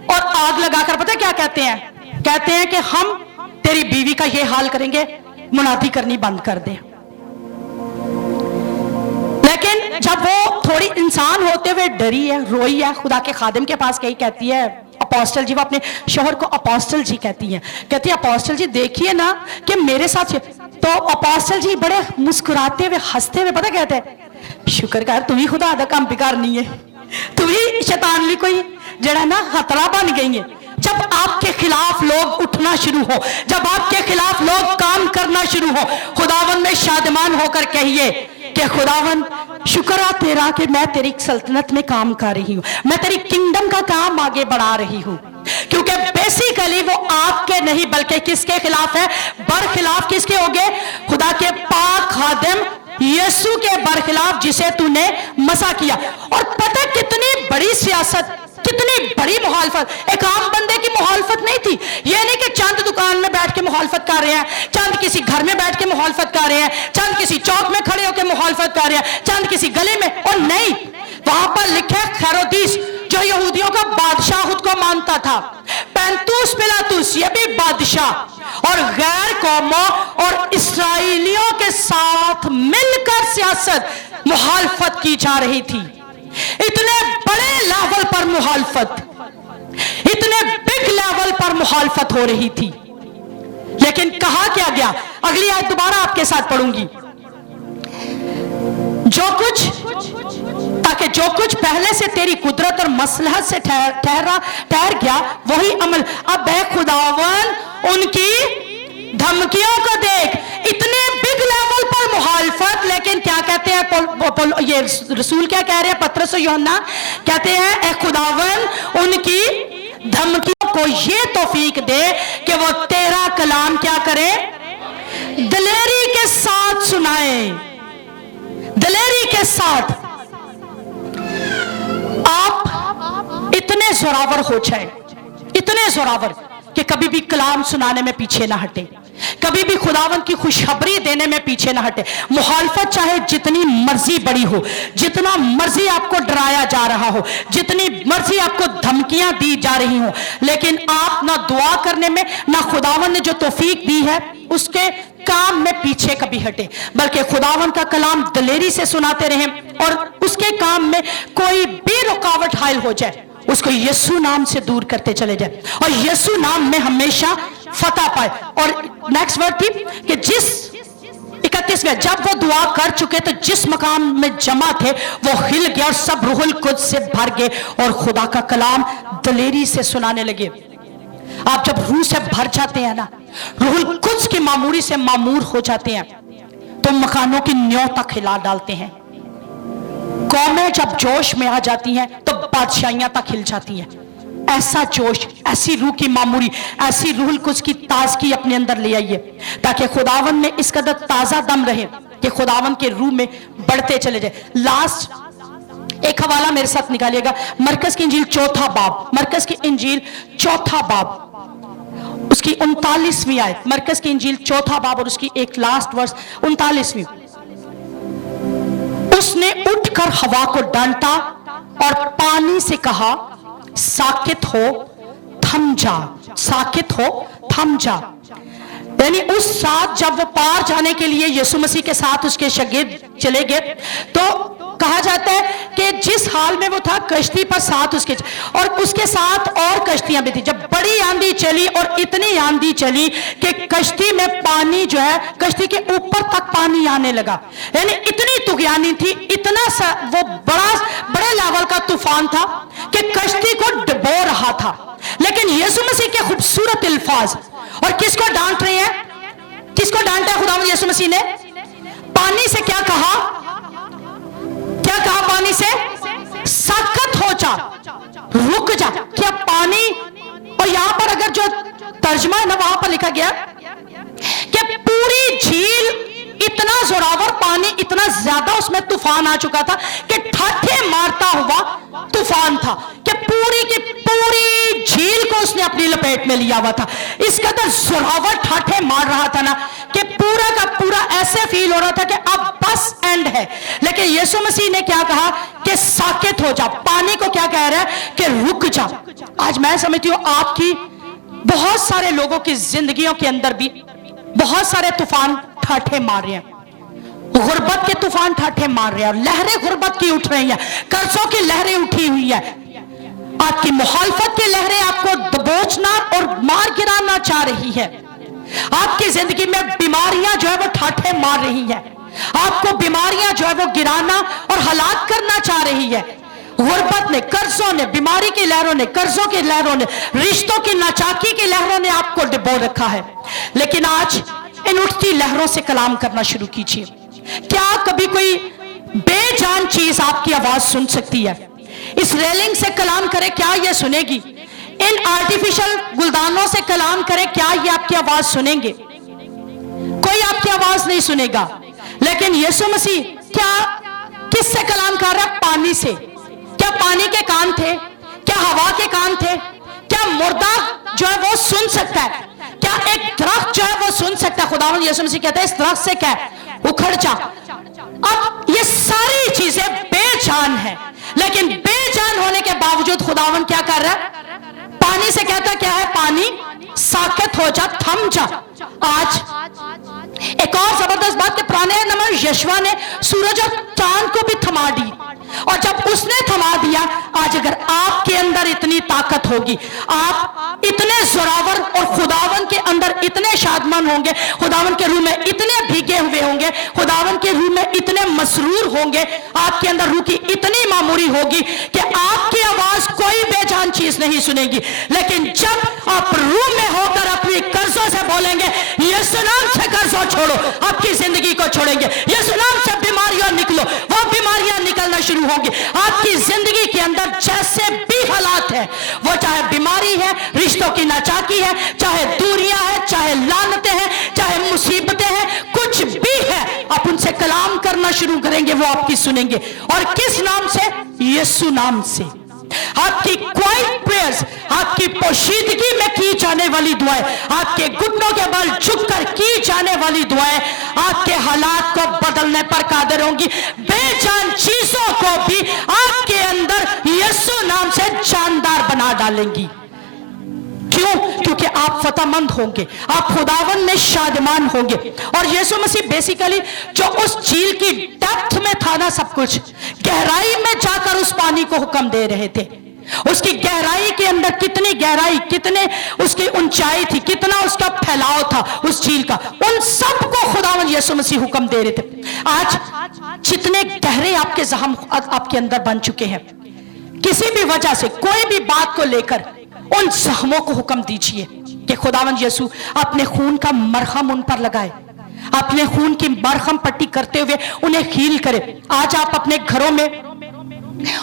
और आग लगाकर पता क्या कहते हैं? कहते हैं कि हम तेरी बीवी का ये हाल करेंगे, मुनादी करनी बंद कर दे। लेकिन जब वो थोड़ी इंसान होते हुए डरी है, रोई है, खुदा के खादिम के पास गई, कहती है अपोस्टल जी, वो अपने शोहर को अपोस्टल जी कहती हैं, कहती है अपोस्टल जी देखिए ना कि मेरे साथ। तो अपोस्टल जी बड़े मुस्कुराते हुए, हंसते हुए पता कहते हैं, शुक्र कर तू भी खुदा दा काम बेकार नहीं है, तू भी शैतान ली कोई जड़ा ना खतरा बन गई है। जब आपके खिलाफ लोग उठना शुरू हो, जब आपके खिलाफ लोग काम करना शुरू हो, खुदावन में शादमान होकर कहिए कि खुदावन शुक्र है तेरा कि मैं तेरी सल्तनत में काम कर रही हूँ, मैं तेरी किंगडम का काम आगे बढ़ा रही हूँ। क्योंकि बेसिकली वो आपके नहीं बल्कि किसके खिलाफ है? बरखिलाफ किसके हो गए? खुदा के पाक खादिम यीशु के बरखिलाफ जिसे तूने मसा किया। और पता कितनी बड़ी सियासत, कितनी बड़ी मुखालफत, एक आम बंदे की मुखालफत नहीं थी। ये नहीं कि चंद दुकान में बैठ के मुखालफत कर रहे हैं, चंद किसी घर में बैठ के मुखालफत कर रहे हैं, चंद किसी चौक में खड़े होकर मुखालफत कर रहे हैं, चंद किसी गले में, और नहीं, वहां पर लिखा है हेरोदिस जो यहूदियों का बादशाह खुद को मानता था, पेंतुस पिलातुस ये भी बादशाह, और गैर कौमों और इस्राएलियों के साथ मिलकर सियासत मुखालफत की जा रही थी। इतने बड़े लेवल पर मुखालफत, इतने बिग लेवल पर मुखालफत हो रही थी। लेकिन कहा क्या गया? अगली आयत दोबारा आपके साथ पढ़ूंगी। ताकि जो कुछ पहले से तेरी कुदरत और मसलहत से ठहर गया वही अमल। अब है खुदावन उनकी धमकियों को देख, इतने बिग लेवल पर मुखालफत, लेकिन क्या कहते हैं ये रसूल क्या कह रहे हैं? पतरस और यूहन्ना कहते हैं ए खुदावन उनकी धमकियों को ये तौफीक दे कि वो तेरा कलाम क्या करे? दलेरी के साथ सुनाए, दलेरी के साथ। आप इतने जोरावर हो जाए, इतने जोरावर कि कभी भी कलाम सुनाने में पीछे ना हटे, कभी भी खुदावन की खुशखबरी देने में पीछे ना हटे। मुखालफत चाहे जितनी मर्जी बड़ी हो, जितना मर्जी आपको डराया जा रहा हो, जितनी मर्जी आपको धमकियां दी जा रही हो, लेकिन आप ना दुआ करने में, ना खुदावन ने जो तौफीक दी है उसके काम में पीछे कभी हटे, बल्कि खुदावन का कलाम दलेरी से सुनाते रहें, और उसके काम में कोई भी रुकावट हायल हो जाए उसको यीशु नाम से दूर करते चले जाए, और यीशु नाम में हमेशा फतह पाए। और नेक्स्ट वर्ड थी कि जिस 31वें जब वो दुआ कर चुके तो जिस मकाम में जमा थे वो हिल गया और सब रूहुल कुद्स से भर गए और खुदा का कलाम दलेरी से सुनाने लगे। आप जब रूह से भर जाते हैं ना, रूहुल कुद्स की मामूरी से मामूर हो जाते हैं, तो मकानों की न्यों तक हिला डालते हैं। कौमें जब जोश में आ जाती हैं तो बादशाहियां तक हिल जाती हैं। ऐसा जोश, ऐसी रूह की मामूरी, ऐसी रूहुल कुद्स की ताजगी अपने अंदर ले आइए, ताकि खुदावन में इस कदर ताजा दम रहे कि खुदावन के रूह में बढ़ते चले जाए। लास्ट एक हवाला मेरे साथ निकालिएगा, मरकज की इंजील चौथा बाब, मरकज की इंजील चौथा बाब, उसकी 39वीं आयत, मरकज की इंजील चौथा बाब और उसकी एक लास्ट वर्स 39वीं। उसने उठकर हवा को डांटा और पानी से कहा साकित हो थम जा, साकित हो थम जा। यानी उस रात जब वो पार जाने के लिए यीशु मसीह के साथ उसके शागिर्द चले गए, तो कहा जाता है कि जिस हाल में वो था कश्ती पर साथ उसके, और उसके साथ और कश्तियां भी थी। जब बड़ी आंधी चली और इतनी आंधी चली कि कश्ती में पानी जो है, कश्ती के ऊपर तक पानी आने लगा, यानी इतनी तुगयानी थी, इतना सा वो बड़े लेवल का तूफान था कि कश्ती को डुबो रहा था। लेकिन यीशु मसीह के खूबसूरत अल्फाज, और किसको डांट रहे हैं? किसको डांटा है खुदावंद यीशु मसीह ने? पानी से क्या कहा? क्या कहा पानी से? सख्त हो जा, रुक जा। क्या पानी, और यहां पर अगर जो तर्जमा है ना वहां पर लिखा गया कि पूरी झील, इतना जोरावर पानी, इतना ज्यादा उसमें तूफान आ चुका था कि ठाठे मारता हुआ तूफान था, कि पूरी की पूरी झील को उसने अपनी लपेट में लिया हुआ था। इस कदर जोरावर ठाठे मार रहा था ना कि पूरा का पूरा ऐसे फील हो रहा था कि अब बस एंड है। लेकिन यीशु मसीह ने क्या कहा कि साकित हो जा। पानी को क्या कह रहा है कि रुक जा। आज मैं समझती हूँ आपकी बहुत सारे लोगों की जिंदगियों के अंदर भी बहुत सारे तूफान ठाठे मार रहे हैं, गुर्बत के तूफान ठाठे मार रहे हैं, और लहरें गुर्बत की उठ रही हैं, कर्जों की लहरें उठी हुई है, आपकी मुखालफत की लहरें आपको दबोचना और मार गिराना चाह रही है, आपकी जिंदगी में बीमारियां जो है वो ठाठे मार रही है, आपको बीमारियां जो है वो गिराना और हलाक करना चाह रही है। गुर्बत ने, कर्जों ने, बीमारी की लहरों ने, कर्जों की लहरों ने, रिश्तों की नाचाकी की लहरों ने आपको डुबो रखा है। लेकिन आज इन उठती लहरों से कलाम करना शुरू कीजिए। क्या कभी कोई बेजान चीज आपकी आवाज सुन सकती है? इस रेलिंग से कलाम करे, क्या यह सुनेगी? इन आर्टिफिशियल गुलदानों से कलाम करे, क्या ये आपकी आवाज सुनेंगे? कोई आपकी आवाज नहीं सुनेगा। लेकिन यीशु मसीह क्या किससे कलाम कर रहा है? पानी से। क्या पानी के कान थे? क्या हवा के कान थे? क्या मुर्दा जो है वो सुन सकता है? क्या एक दरख्त जो है वो सुन सकता है? खुदावंद यीशु मसीह कहता है इस दरख्त से क्या है? उखड़ जा। अब ये सारी चीजें बेजान है, लेकिन बेजान होने के बावजूद खुदावंद क्या कर रहा है? पानी से कहता क्या है? पानी साकित हो जा, थम जा। आज एक और जबरदस्त बात, के पुराने नंबर यशवा ने सूरज और चांद को भी थमा दी, और जब उसने थमा दिया, आज अगर आपके अंदर इतनी ताकत होगी, आप इतने जोरावर और खुदावन के अंदर इतने शादमान होंगे, खुदावन के रूह में इतने भीगे हुए होंगे, खुदावन के रूह में इतने मसरूर होंगे, आपके अंदर रूह की इतनी मामूरी होगी कि आपकी आवाज कोई बेजान चीज नहीं सुनेगी। लेकिन जब आप रूह में होकर अपनी कर्जों से बोलेंगे, यीशु नाम से कर्जों छोड़ो, आपकी जिंदगी को छोड़ेंगे। यीशु नाम से बीमारियां निकलो, वो बीमारियां निकलना शुरू होंगी। आपकी जिंदगी के अंदर जैसे भी हालात है, वो चाहे बीमारी है, रिश्तों की नाचाकी है, चाहे दूरियां है, चाहे लानतें हैं, चाहे मुसीबतें हैं, कुछ भी है, आप उनसे कलाम करना शुरू करेंगे, वो आपकी सुनेंगे। और किस नाम से? यीशु नाम से। आपकी क्वाइट प्रेयर्स, आपकी पोशीदगी में की जाने वाली दुआएं, आपके घुटनों के बल झुककर की जाने वाली दुआएं आपके हालात को बदलने पर कादिर होंगी। बेजान चीजों को भी आपके अंदर यीशु नाम से जानदार बना डालेंगी। क्यों? क्योंकि आप फतहमंद होंगे, आप खुदावन में शादमान होंगे। और यीशु मसीह बेसिकली जो उस झील की डेप्थ में था ना, सब कुछ गहराई में जाकर उस पानी को हुक्म दे रहे थे। उसकी गहराई के अंदर कितनी गहराई, कितने उसकी ऊंचाई थी, कितना उसका फैलाव था उस झील का, उन सबको खुदावन यीशु मसीह हुक्म दे रहे थे। आज जितने गहरे आपके जख्म आपके अंदर बन चुके हैं, किसी भी वजह से, कोई भी बात को लेकर, उन जख्मों को हुक्म दीजिए कि खुदावंद यीशु अपने खून का मरहम उन पर लगाए, अपने खून की मरहम पट्टी करते हुए उन्हें हील करे। आज आप अपने घरों में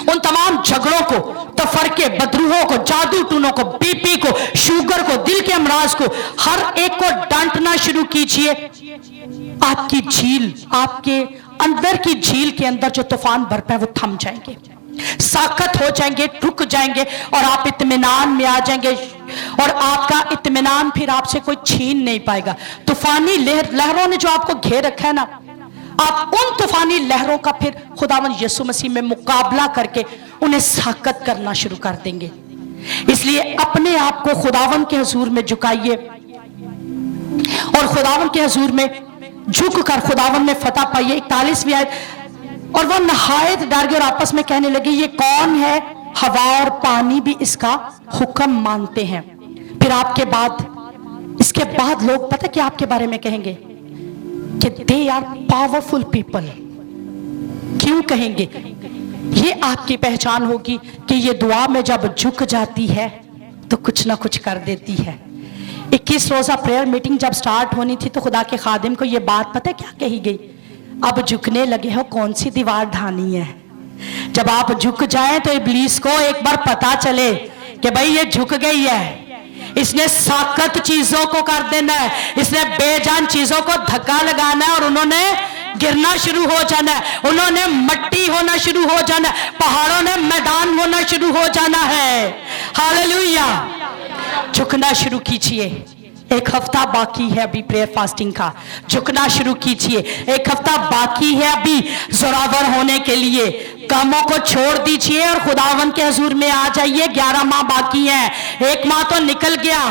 उन तमाम झगड़ों को, तफरके, बदरूहों को, जादू टूनों को, बीपी को, शुगर को, दिल के अमराज को, हर एक को डांटना शुरू कीजिए। आपकी झील, आपके अंदर की झील के अंदर जो तूफान बरपा है वो थम जाएंगे, साकत हो जाएंगे, रुक जाएंगे, और आप इत्मीनान में आ जाएंगे। और आपका इत्मीनान फिर आपसे कोई छीन नहीं पाएगा। तूफानी लहरों ने जो आपको घेर रखा है ना, आप उन तूफानी लहरों का फिर खुदावंद यीशु मसीह में मुकाबला करके उन्हें साकत करना शुरू कर देंगे। इसलिए अपने आप को खुदावंद के हुजूर में झुकाइए, और खुदावंद के हुजूर में झुककर खुदावंद में फतह पाइए। 41वीं आयत, और वह नहायत डर गए और आपस में कहने लगे, ये कौन है? हवा और पानी भी इसका हुक्म मानते हैं। फिर आपके बाद, इसके बाद लोग पता क्या आपके बारे में कहेंगे? कि दे आर पावरफुल पीपल। क्यों कहेंगे? ये आपकी पहचान होगी कि ये दुआ में जब झुक जाती है तो कुछ ना कुछ कर देती है। 21 रोजा प्रेयर मीटिंग जब स्टार्ट होनी थी तो खुदा के खादिम को ये बात पता क्या कही गई? अब झुकने लगे हो, कौन सी दीवार ढानी है। जब आप झुक जाएं तो इब्लीस को एक बार पता चले कि भाई ये झुक गई है, इसने साकत चीजों को कर देना है, इसने बेजान चीजों को धक्का लगाना है और उन्होंने गिरना शुरू हो जाना है, उन्होंने मट्टी होना शुरू हो जाना है, पहाड़ों ने मैदान होना शुरू हो जाना है। हालेलुया। झुकना शुरू कीजिए। एक हफ्ता बाकी है अभी प्रेयर फास्टिंग का, झुकना शुरू कीजिए। एक हफ्ता बाकी है अभी जोरावर होने के लिए। कामों को छोड़ दीजिए और खुदावंद के हुजूर में आ जाइए। 11 माह बाकी है, एक माह तो निकल गया,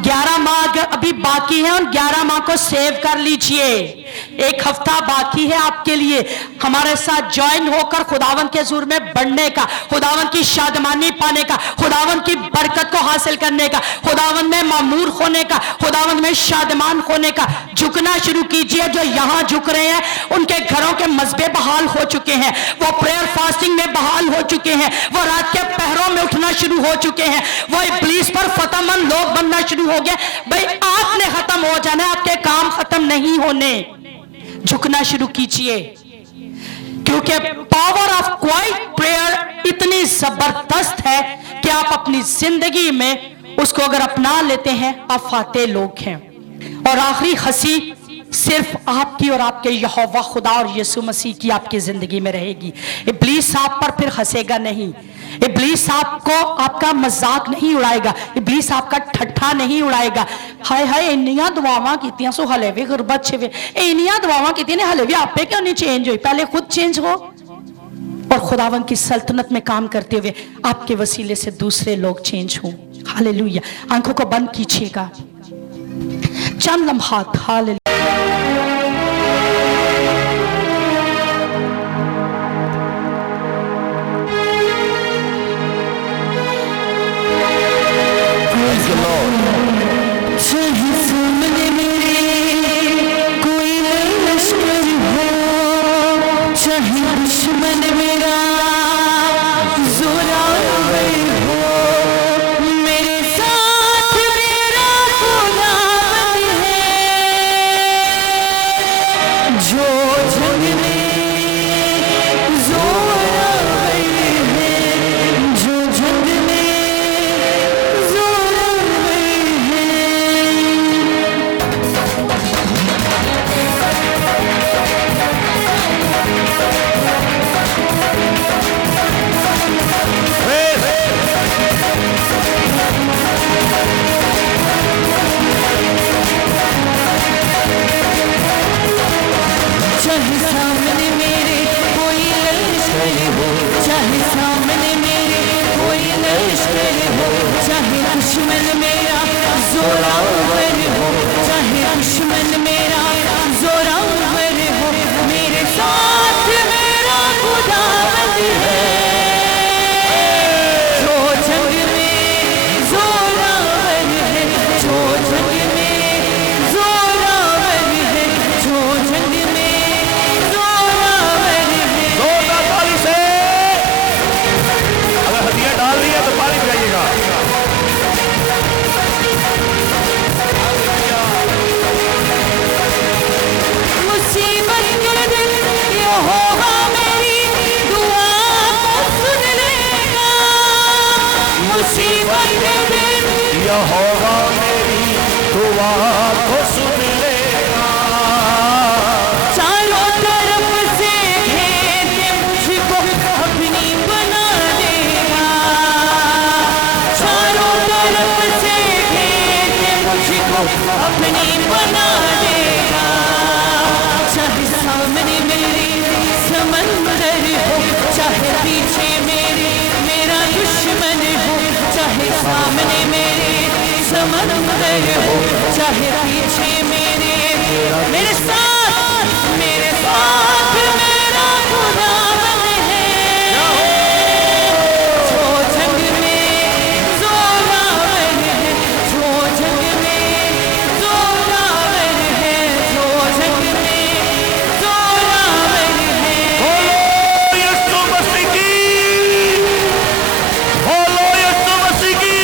11 माह अभी बाकी है, और 11 माह को सेव कर लीजिए। एक हफ्ता बाकी है आपके लिए हमारे साथ ज्वाइन होकर खुदावन के हुजूर में बढ़ने का, खुदावन की शादमानी पाने का, खुदावन की बरकत को हासिल करने का, खुदावन में मामूर होने का, खुदावन में शादमान होने का। झुकना शुरू कीजिए। जो यहाँ झुक रहे हैं उनके घरों के मजबे बहाल हो चुके हैं, वो प्रेयर फास्टिंग में बहाल हो चुके हैं, वो रात के पहरों में उठना शुरू हो चुके हैं, वो इब्लीस पर फतहमंद लोग बनना शुरू हो गए। भाई आपने खत्म हो जाना, आपके काम खत्म नहीं होने। झुकना शुरू कीजिए, क्योंकि पावर ऑफ क्वाइट प्रेयर इतनी जबरदस्त है कि आप अपनी जिंदगी में उसको अगर अपना लेते हैं आप फाते लोग हैं। और आखिरी हंसी सिर्फ आपकी और आपके यहोवा खुदा और यीशु मसीह की आपकी जिंदगी में रहेगी। इब्लीस आप पर फिर हंसेगा नहीं, इब्लीस आपको आपका मजाक नहीं उड़ाएगा, इब्लीस आपका ठट्ठा नहीं उड़ाएगा। हाय हाय इन्नियां दुआवां कीतियां सो हले भी गुरबत छे वे, इन्नियां दुआवां कीतियां ने हले भी आपे क्यों नहीं चेंज हुई? पहले खुद चेंज हो और खुदावन की सल्तनत में काम करते हुए आपके वसीले से दूसरे लोग चेंज हों। हालेलुया। आंखों को बंद कीजिएगा चंद लम्हात। हालेलुया। यहोवा मेरी दुआ को सुन लेगा। चारों तरफ से घेर मुझको अपनी बना देगा। चारों तरफ से घेर मुझको अपनी बना देगा। चाहे सामने मेरे समंदर हो, चाहे पीछे मेरे मेरा दुश्मन हो, चाहे सामने मेरे समंदर हो, चाहे पीछे मेरे साथ मेरा खुदावंद है। जो जंग में जोरावर है, जो जंग में जोरावर है, जो जंग में जोरावर है। बोलो यीशु मसीह की, बोलो यीशु मसीह की।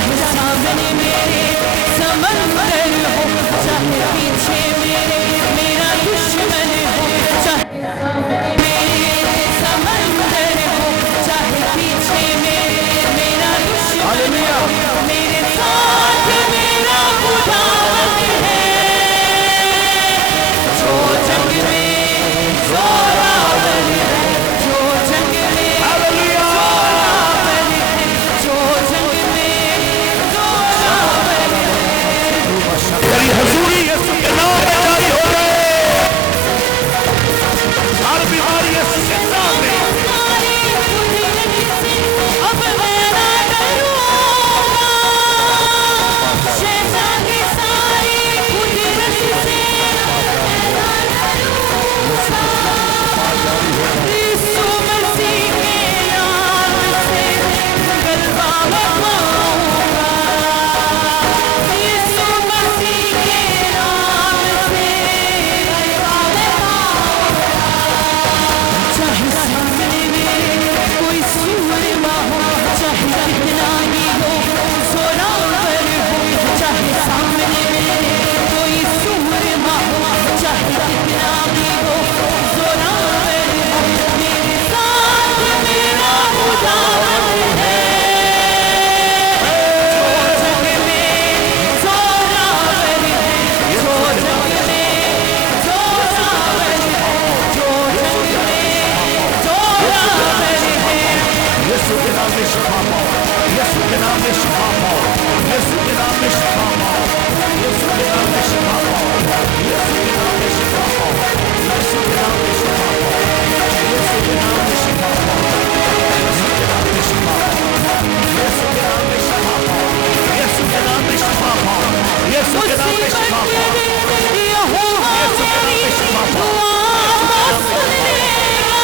चाहे सामने मेरे समंदर हो, चाहे पीछे मेरे मेरा दुश्मन हो, चाहे मेरे समंदर हो, चाहे पीछे मेरे मेरा दुश्मन हो, मेरे साथ मेरा खुदावंद है, जो जंग में जोरावर है, जो जंग में जोरावर है, जो जंग में जोरावर है। तेरी हजूरी यीशु के नाम में जारी हो गए। हर बीमारी यीशु के नाम में। सारी कुदरत से अब मैं ना डरूंगा, शैतान की सारी कुदरत से यीशु मसीह के नाम से गलबा पाऊंगा, यीशु मसीह के नाम से गलबा पाऊंगा। चाहे सामने मेरे कोई सूरमा हो, चाहे कितना भी हो जोरावर हो, चाहे सामने मेरे कोई सूरमा हो, चाहे कितना भी हो जोरावर हो, मेरे साथ मेरा खुदावंद है, जो जंग में जोरावर है, जो जंग में जोरावर है, जो जंग में जोरावर है। यीशु के नाम में शिफा पाओ। यीशु के नाम में शिफा पाओ। यीशु के नाम में शिफा पाओ। यीशु के नाम में शिफा पाओ। यीशु के नाम में शिफा पाओ। यीशु के नाम में शिफा पाओ। यीशु के नाम में शिफा पाओ। यीशु के नाम में शिफा पाओ। यीशु के नाम में शिफा पाओ। यीशु के नाम में शिफा पाओ। यीशु के नाम में शिफा पाओ। यहोवा मेरी दुआ को सुन लेगा,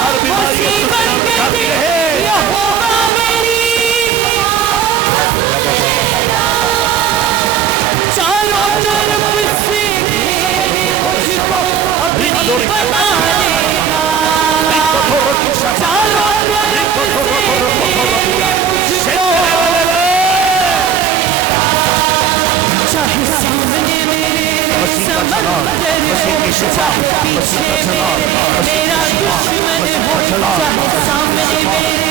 हर बीमारी यीशु के नाम में खाती रहे। यहोवा मेरी चारों तरफ से मुझको अपनी बना लेगा, चारों तरफ से मुझको, चाहे सामने मेरे समंदर हो, चाहे पीछे मेरे मेरा दुश्मन हो, चाहे सामने मेरे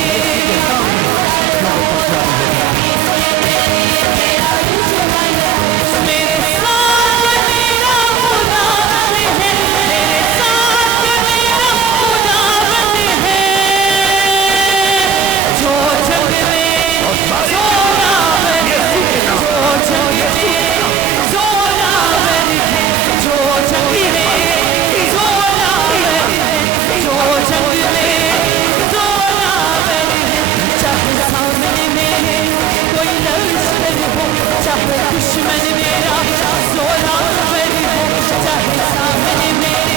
मेरे साथ मेरा खुदावंद है, मेरे साथ मेरा खुदावंद है, जो जंग में जोरावर है, जो जंग में जोरावर है, जो जंग में जोरावर है, जो जंग में जोरावर है। चाहे सामने मेरे कोई लश्कर हो, चाहे दुश्मन मेरा जोरावर हो, चाहे सामने मेरे